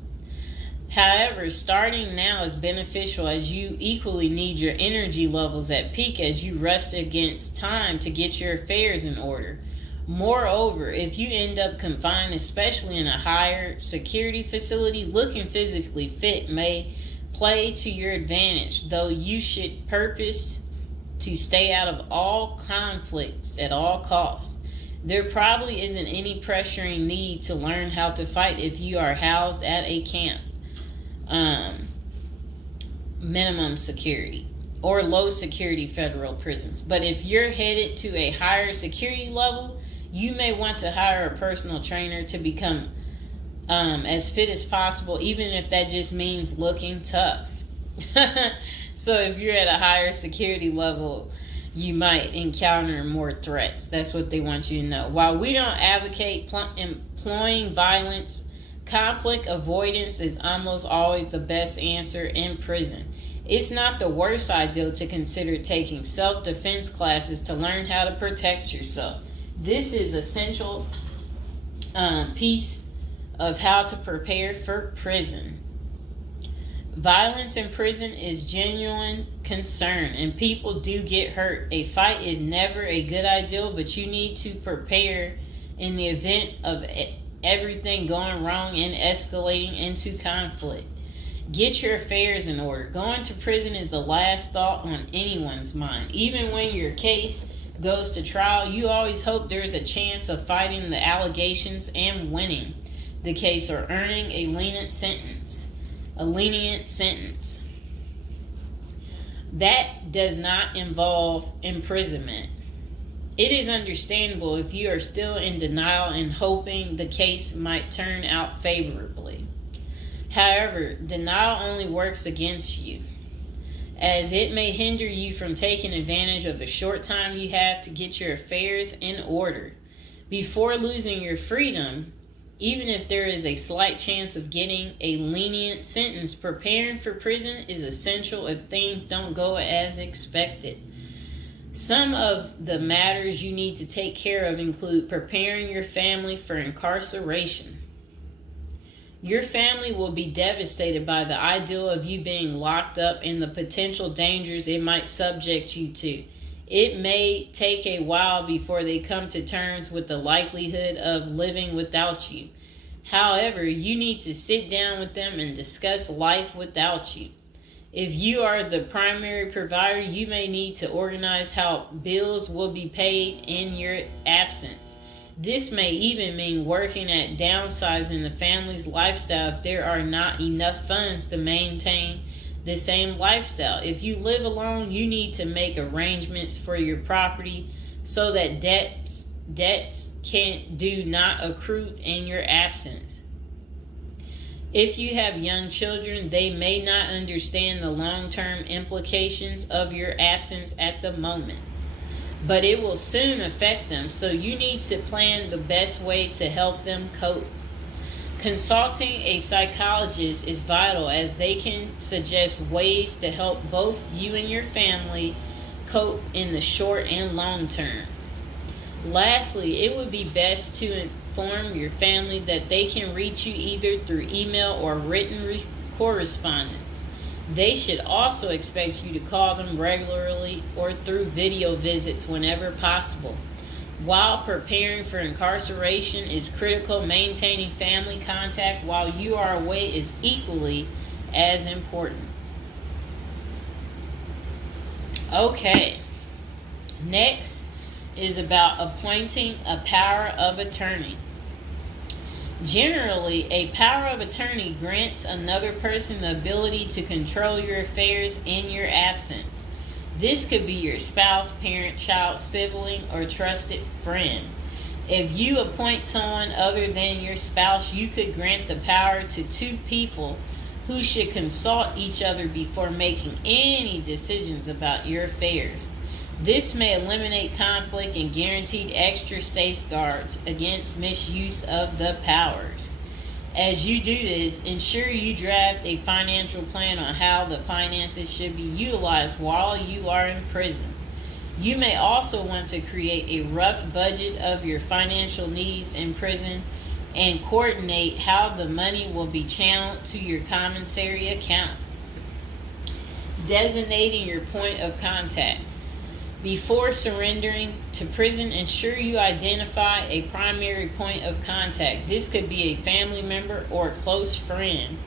However, starting now is beneficial as you equally need your energy levels at peak as you rush against time to get your affairs in order. Moreover, if you end up confined, especially in a higher security facility, looking physically fit may play to your advantage, though you should purpose to stay out of all conflicts at all costs. There probably isn't any pressuring need to learn how to fight if you are housed at a camp, minimum security, or low security federal prisons. But if you're headed to a higher security level, you may want to hire a personal trainer to become as fit as possible, even if that just means looking tough. So if you're at a higher security level, you might encounter more threats. That's what they want you to know. While we don't advocate employing violence, conflict avoidance is almost always the best answer in prison. It's not the worst idea to consider taking self-defense classes to learn how to protect yourself. This is essential piece of how to prepare for prison. Violence in prison is genuine concern, and people do get hurt. A fight is never a good idea, but you need to prepare in the event of everything going wrong and escalating into conflict. Get your affairs in order. Going to prison is the last thought on anyone's mind. Even when your case goes to trial, you always hope there's a chance of fighting the allegations and winning the case or earning a lenient sentence. That does not involve imprisonment. It is understandable if you are still in denial and hoping the case might turn out favorably. However, denial only works against you, as it may hinder you from taking advantage of the short time you have to get your affairs in order. Before losing your freedom, even if there is a slight chance of getting a lenient sentence, preparing for prison is essential if things don't go as expected. Some of the matters you need to take care of include preparing your family for incarceration. Your family will be devastated by the idea of you being locked up and the potential dangers it might subject you to. It may take a while before they come to terms with the likelihood of living without you. However, you need to sit down with them and discuss life without you. If you are the primary provider, you may need to organize how bills will be paid in your absence. This may even mean working at downsizing the family's lifestyle if there are not enough funds to maintain the same lifestyle. If you live alone, you need to make arrangements for your property so that debts do not accrue in your absence. If you have young children, they may not understand the long-term implications of your absence at the moment, but it will soon affect them, so you need to plan the best way to help them cope. Consulting a psychologist is vital, as they can suggest ways to help both you and your family cope in the short and long term. Lastly, it would be best to inform your family that they can reach you either through email or written correspondence. They should also expect you to call them regularly or through video visits whenever possible. While preparing for incarceration is critical, maintaining family contact while you are away is equally as important. Okay, next is about appointing a power of attorney. Generally, a power of attorney grants another person the ability to control your affairs in your absence. This could be your spouse, parent, child, sibling, or trusted friend. If you appoint someone other than your spouse, you could grant the power to two people who should consult each other before making any decisions about your affairs. This may eliminate conflict and guarantee extra safeguards against misuse of the powers. As you do this, ensure you draft a financial plan on how the finances should be utilized while you are in prison. You may also want to create a rough budget of your financial needs in prison and coordinate how the money will be channeled to your commissary account. Designating your point of contact. Before surrendering to prison, ensure you identify a primary point of contact. This could be a family member or a close friend.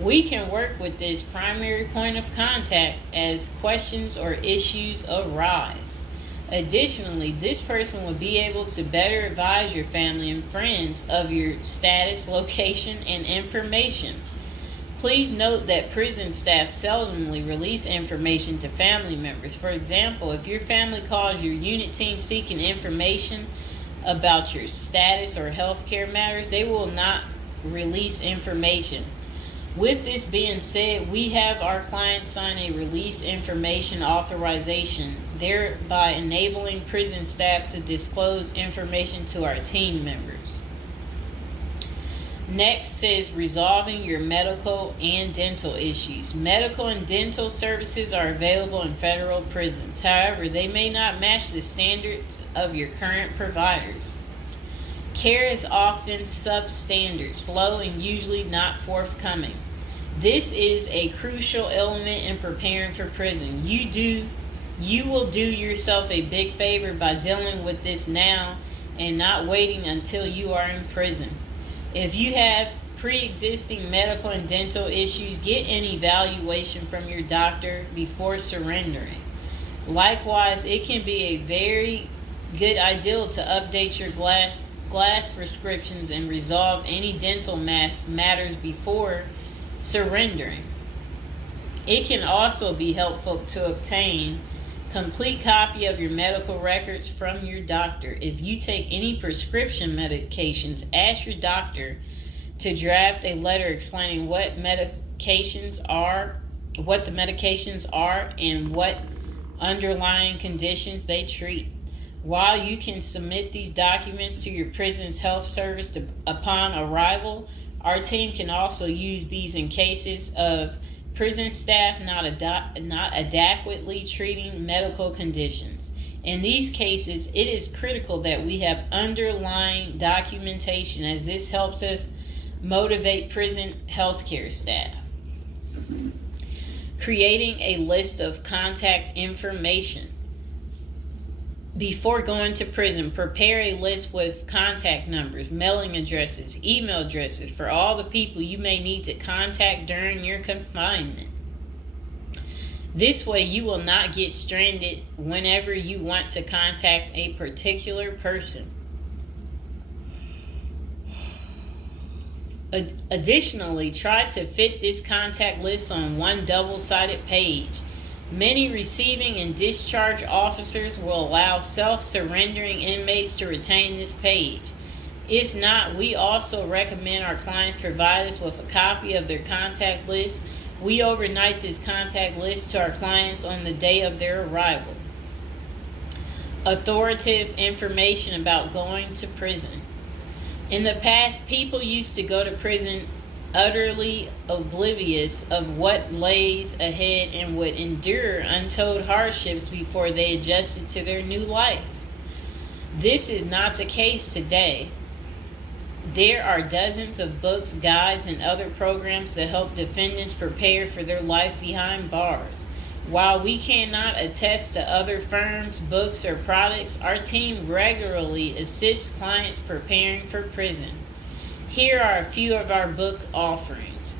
We can work with this primary point of contact as questions or issues arise. Additionally, this will be able to better advise your family and friends of your status, location, and information. Please note that prison staff seldomly release information to family members. For example, if your family calls your unit team seeking information about your status or healthcare matters, they will not release information. With this being said, we have our clients sign a release information authorization, thereby enabling prison staff to disclose information to our team members. Next is resolving your medical and dental issues. Medical and dental services are available in federal prisons. However, they may not match the standards of your current providers. Care is often substandard, slow, and usually not forthcoming. This is a crucial element in preparing for prison. You will do yourself a big favor by dealing with this now and not waiting until you are in prison. If you have pre-existing medical and dental issues, get an evaluation from your doctor before surrendering. Likewise, it can be a very good idea to update your glass prescriptions and resolve any dental matters before surrendering. It can also be helpful to obtain complete copy of your medical records from your doctor. If you take any prescription medications, ask your doctor to draft a letter explaining what the medications are, and what underlying conditions they treat. While you can submit these documents to your prison's health service upon arrival, our team can also use these in cases of prison staff not adequately treating medical conditions. In these cases, it is critical that we have underlying documentation, as this helps us motivate prison healthcare staff. Creating a list of contact information. Before going to prison, prepare a list with contact numbers, mailing addresses, email addresses for all the people you may need to contact during your confinement. This way, you will not get stranded whenever you want to contact a particular person. Additionally, try to fit this contact list on one double-sided page. Many receiving and discharge officers will allow self-surrendering inmates to retain this page. If not, we also recommend our clients provide us with a copy of their contact list. We overnight this contact list to our clients on the day of their arrival. Authoritative information about going to prison. In the past, people used to go to prison utterly oblivious of what lays ahead and would endure untold hardships before they adjusted to their new life. This is not the case today. There are dozens of books, guides, and other programs that help defendants prepare for their life behind bars. While we cannot attest to other firms, books, or products, our team regularly assists clients preparing for prison. Here are a few of our book offerings: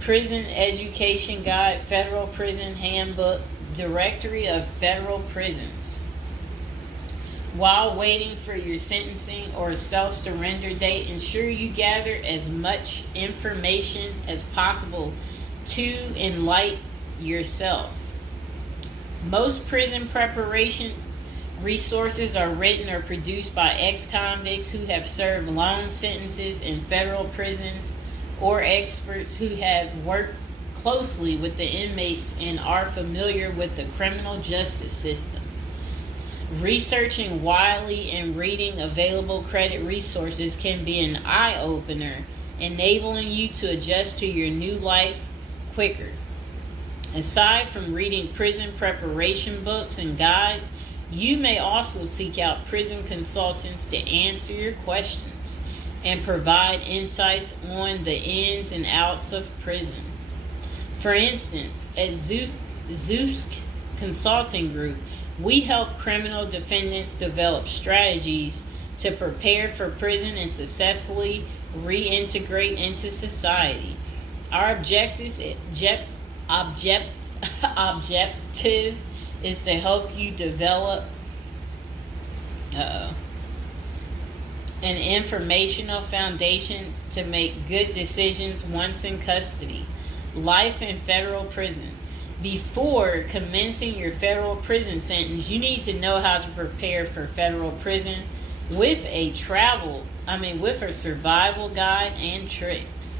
Prison Education Guide, Federal Prison Handbook, Directory of Federal Prisons. While waiting for your sentencing or self-surrender date, ensure you gather as much information as possible to enlighten yourself. Most prison preparation resources are written or produced by ex-convicts who have served long sentences in federal prisons, or experts who have worked closely with the inmates and are familiar with the criminal justice system. Researching widely and reading available credit resources can be an eye-opener, enabling you to adjust to your new life quicker. Aside from reading prison preparation books and guides, you may also seek out prison consultants to answer your questions and provide insights on the ins and outs of prison. For instance, at Zeus Consulting Group, we help criminal defendants develop strategies to prepare for prison and successfully reintegrate into society. Our objective is to help you develop an informational foundation to make good decisions once in custody. Life in federal prison. Before commencing your federal prison sentence, you need to know how to prepare for federal prison with a survival guide and tricks.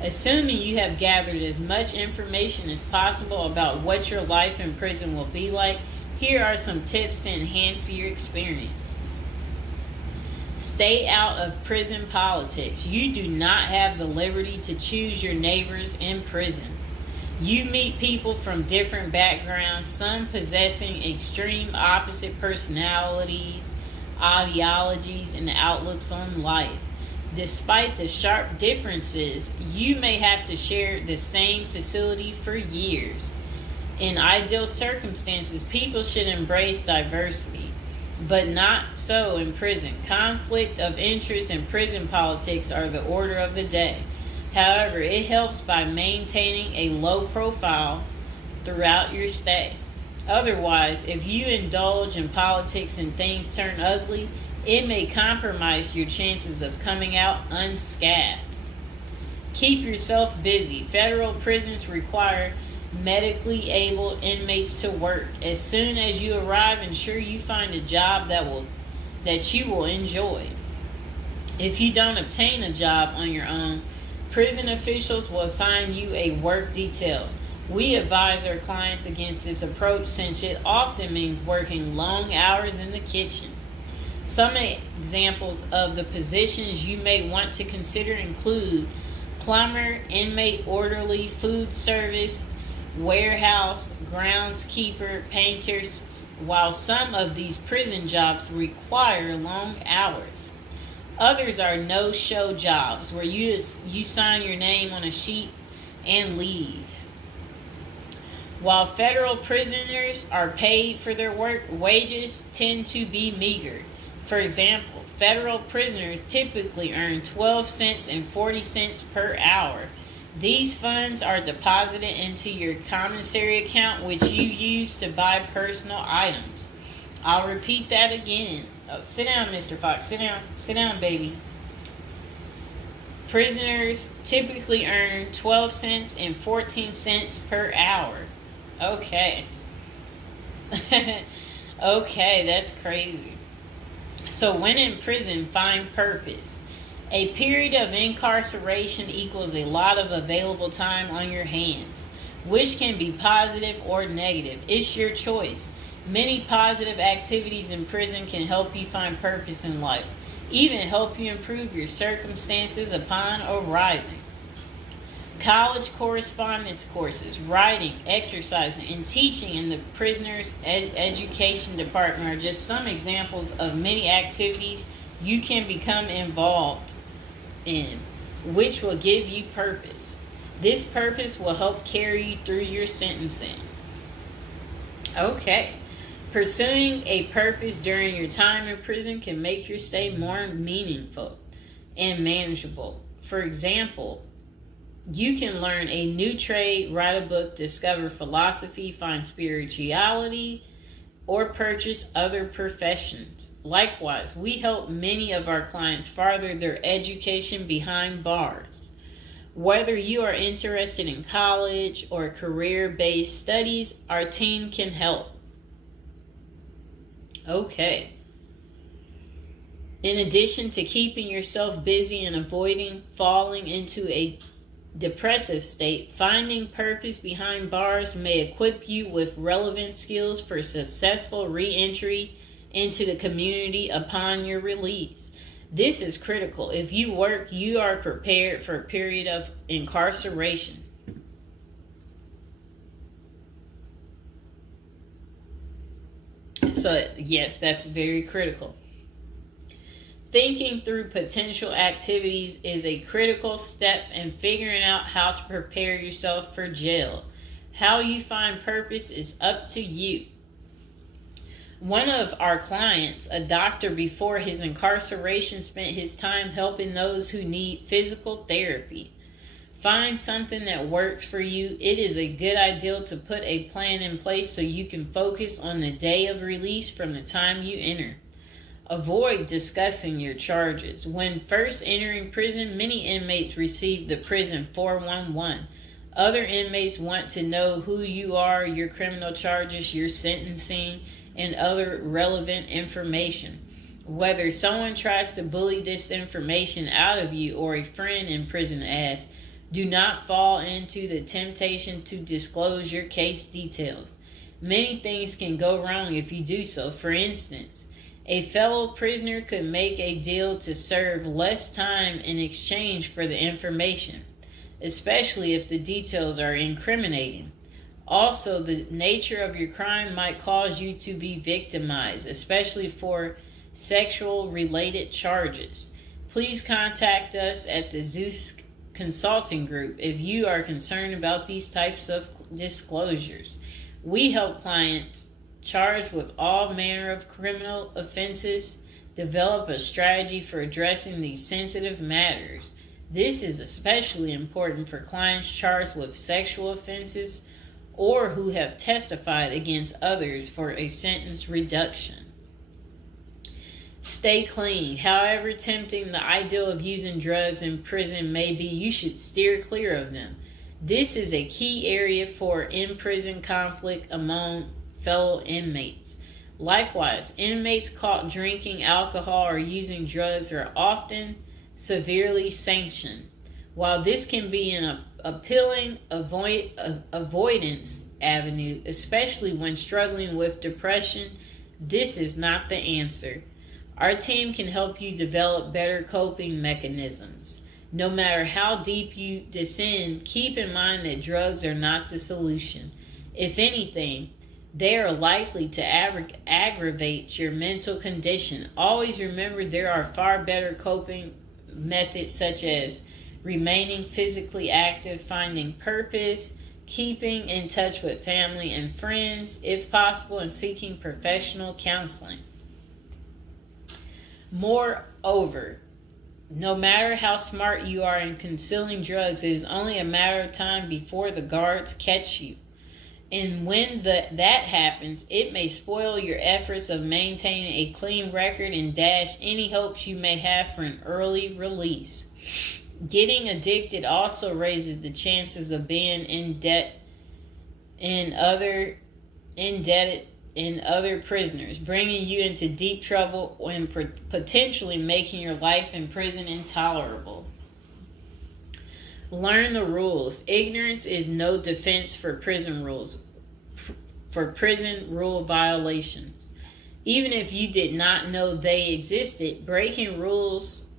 Assuming you have gathered as much information as possible about what your life in prison will be like, here are some tips to enhance your experience. Stay out of prison politics. You do not have the liberty to choose your neighbors in prison. You meet people from different backgrounds, some possessing extreme opposite personalities, ideologies, and outlooks on life. Despite the sharp differences, you may have to share the same facility for years. In ideal circumstances, people should embrace diversity, but not so in prison. Conflict of interest and prison politics are the order of the day. However, it helps by maintaining a low profile throughout your stay. Otherwise, if you indulge in politics and things turn ugly, it may compromise your chances of coming out unscathed. Keep yourself busy. Federal prisons require medically able inmates to work. As soon as you arrive, ensure you find a job that you will enjoy. If you don't obtain a job on your own, prison officials will assign you a work detail. We advise our clients against this approach since it often means working long hours in the kitchen. Some examples of the positions you may want to consider include plumber, inmate orderly, food service, warehouse, groundskeeper, painters, while some of these prison jobs require long hours. Others are no-show jobs where you sign your name on a sheet and leave. While federal prisoners are paid for their work, wages tend to be meager. For example, federal prisoners typically earn 12 cents and 40 cents per hour. These funds are deposited into your commissary account, which you use to buy personal items. I'll repeat that again. Oh, sit down, Mr. Fox. Sit down. Sit down, baby. Prisoners typically earn 12 cents and 14 cents per hour. Okay. Okay, that's crazy. So when in prison, find purpose. A period of incarceration equals a lot of available time on your hands, which can be positive or negative. It's your choice. Many positive activities in prison can help you find purpose in life, even help you improve your circumstances upon arriving. College correspondence courses, writing, exercising, and teaching in the prisoner's education department are just some examples of many activities you can become involved in, which will give you purpose. This purpose will help carry you through your sentencing. Okay. Pursuing a purpose during your time in prison can make your stay more meaningful and manageable. For example, you can learn a new trade, write a book, discover philosophy, find spirituality, or purchase other professions. Likewise, we help many of our clients further their education behind bars. Whether you are interested in college or career-based studies, our team can help. Okay. In addition to keeping yourself busy and avoiding falling into a depressive state, finding purpose behind bars may equip you with relevant skills for successful re-entry into the community upon your release. This is critical. If you work, you are prepared for a period of incarceration. So, yes, that's very critical. Thinking through potential activities is a critical step in figuring out how to prepare yourself for jail. How you find purpose is up to you. One of our clients, a doctor before his incarceration, spent his time helping those who need physical therapy. Find something that works for you. It is a good idea to put a plan in place so you can focus on the day of release from the time you enter. Avoid discussing your charges. When first entering prison, many inmates receive the prison 411. Other inmates want to know who you are, your criminal charges, your sentencing, and other relevant information. Whether someone tries to bully this information out of you or a friend in prison asks, do not fall into the temptation to disclose your case details. Many things can go wrong if you do so. For instance, a fellow prisoner could make a deal to serve less time in exchange for the information, especially if the details are incriminating. Also, the nature of your crime might cause you to be victimized, especially for sexual-related charges. Please contact us at the Zeus Consulting Group if you are concerned about these types of disclosures. We help clients charged with all manner of criminal offenses develop a strategy for addressing these sensitive matters. This is especially important for clients charged with sexual offenses or who have testified against others for a sentence reduction. Stay clean. However tempting the ideal of using drugs in prison may be, you should steer clear of them. This is a key area for in-prison conflict among fellow inmates. Likewise, inmates caught drinking alcohol or using drugs are often severely sanctioned. While this can be an appealing avoidance avenue, especially when struggling with depression, this is not the answer. Our team can help you develop better coping mechanisms. No matter how deep you descend, keep in mind that drugs are not the solution. If anything, they are likely to aggravate your mental condition. Always remember there are far better coping methods such as remaining physically active, finding purpose, keeping in touch with family and friends, if possible, and seeking professional counseling. Moreover, no matter how smart you are in concealing drugs, it is only a matter of time before the guards catch you. And when that happens, it may spoil your efforts of maintaining a clean record and dash any hopes you may have for an early release. Getting addicted also raises the chances of being in debt and other indebted and other prisoners, bringing you into deep trouble and potentially making your life in prison intolerable. Learn the rules. Ignorance is no defense for prison rules, for prison rule violations. Even if you did not know they existed, breaking rules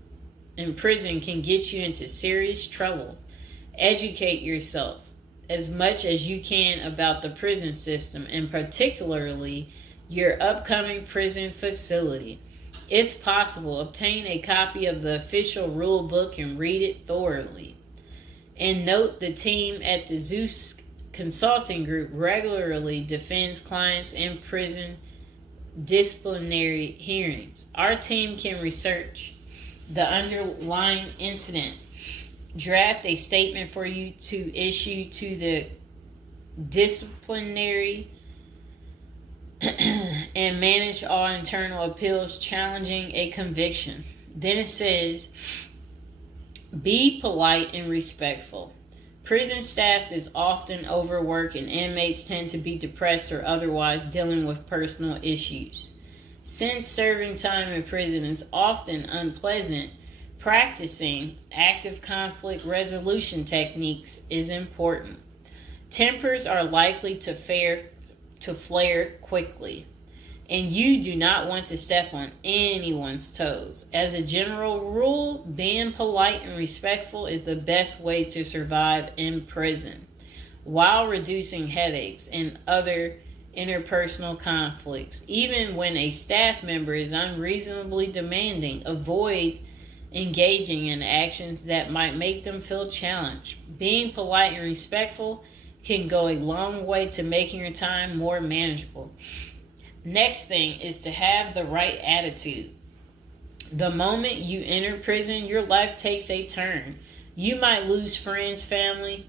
in prison can get you into serious trouble. Educate yourself as much as you can about the prison system, and particularly your upcoming prison facility. If possible, obtain a copy of the official rule book and read it thoroughly. And note, the team at the Zeus Consulting Group regularly defends clients in prison disciplinary hearings. Our team can research the underlying incident, draft a statement for you to issue to the disciplinary, and manage all internal appeals challenging a conviction. Then it says, be polite and respectful. Prison staff is often overworked and inmates tend to be depressed or otherwise dealing with personal issues. Since serving time in prison is often unpleasant, practicing active conflict resolution techniques is important. Tempers are likely to flare quickly, and you do not want to step on anyone's toes. As a general rule, being polite and respectful is the best way to survive in prison, while reducing headaches and other interpersonal conflicts. Even when a staff member is unreasonably demanding, avoid engaging in actions that might make them feel challenged. Being polite and respectful can go a long way to making your time more manageable. Next thing is to have the right attitude. The moment you enter prison, your life takes a turn. You might lose friends, family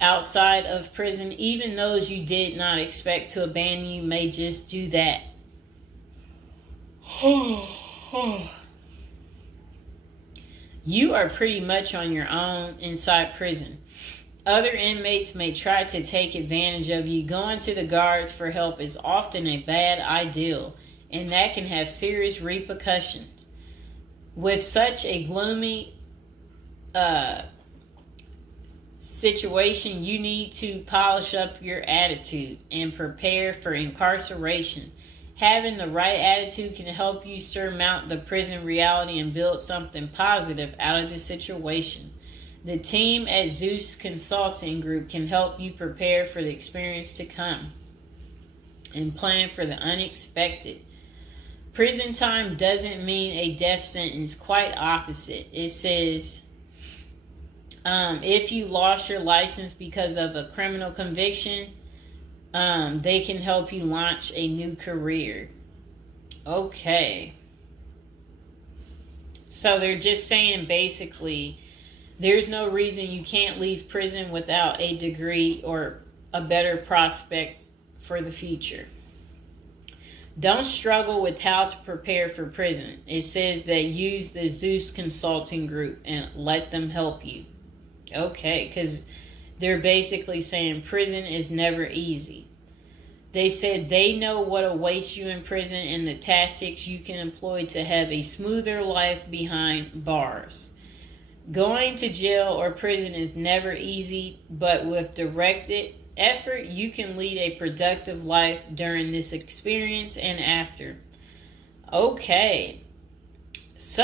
outside of prison. Even those you did not expect to abandon you may just do that. You are pretty much on your own inside prison. Other inmates may try to take advantage of you. Going to the guards for help is often a bad idea, and that can have serious repercussions. With such a gloomy situation, you need to polish up your attitude and prepare for incarceration. Having the right attitude can help you surmount the prison reality and build something positive out of the situation. The team at Zeus Consulting Group can help you prepare for the experience to come and plan for the unexpected. Prison time doesn't mean a death sentence, quite opposite. It says, if you lost your license because of a criminal conviction, they can help you launch a new career. Okay. So they're just saying basically, there's no reason you can't leave prison without a degree or a better prospect for the future. Don't struggle with how to prepare for prison. It says that use the Zeus Consulting Group and let them help you. Okay, because they're basically saying prison is never easy. They said they know what awaits you in prison and the tactics you can employ to have a smoother life behind bars. Going to jail or prison is never easy, but with directed effort, you can lead a productive life during this experience and after. Okay, so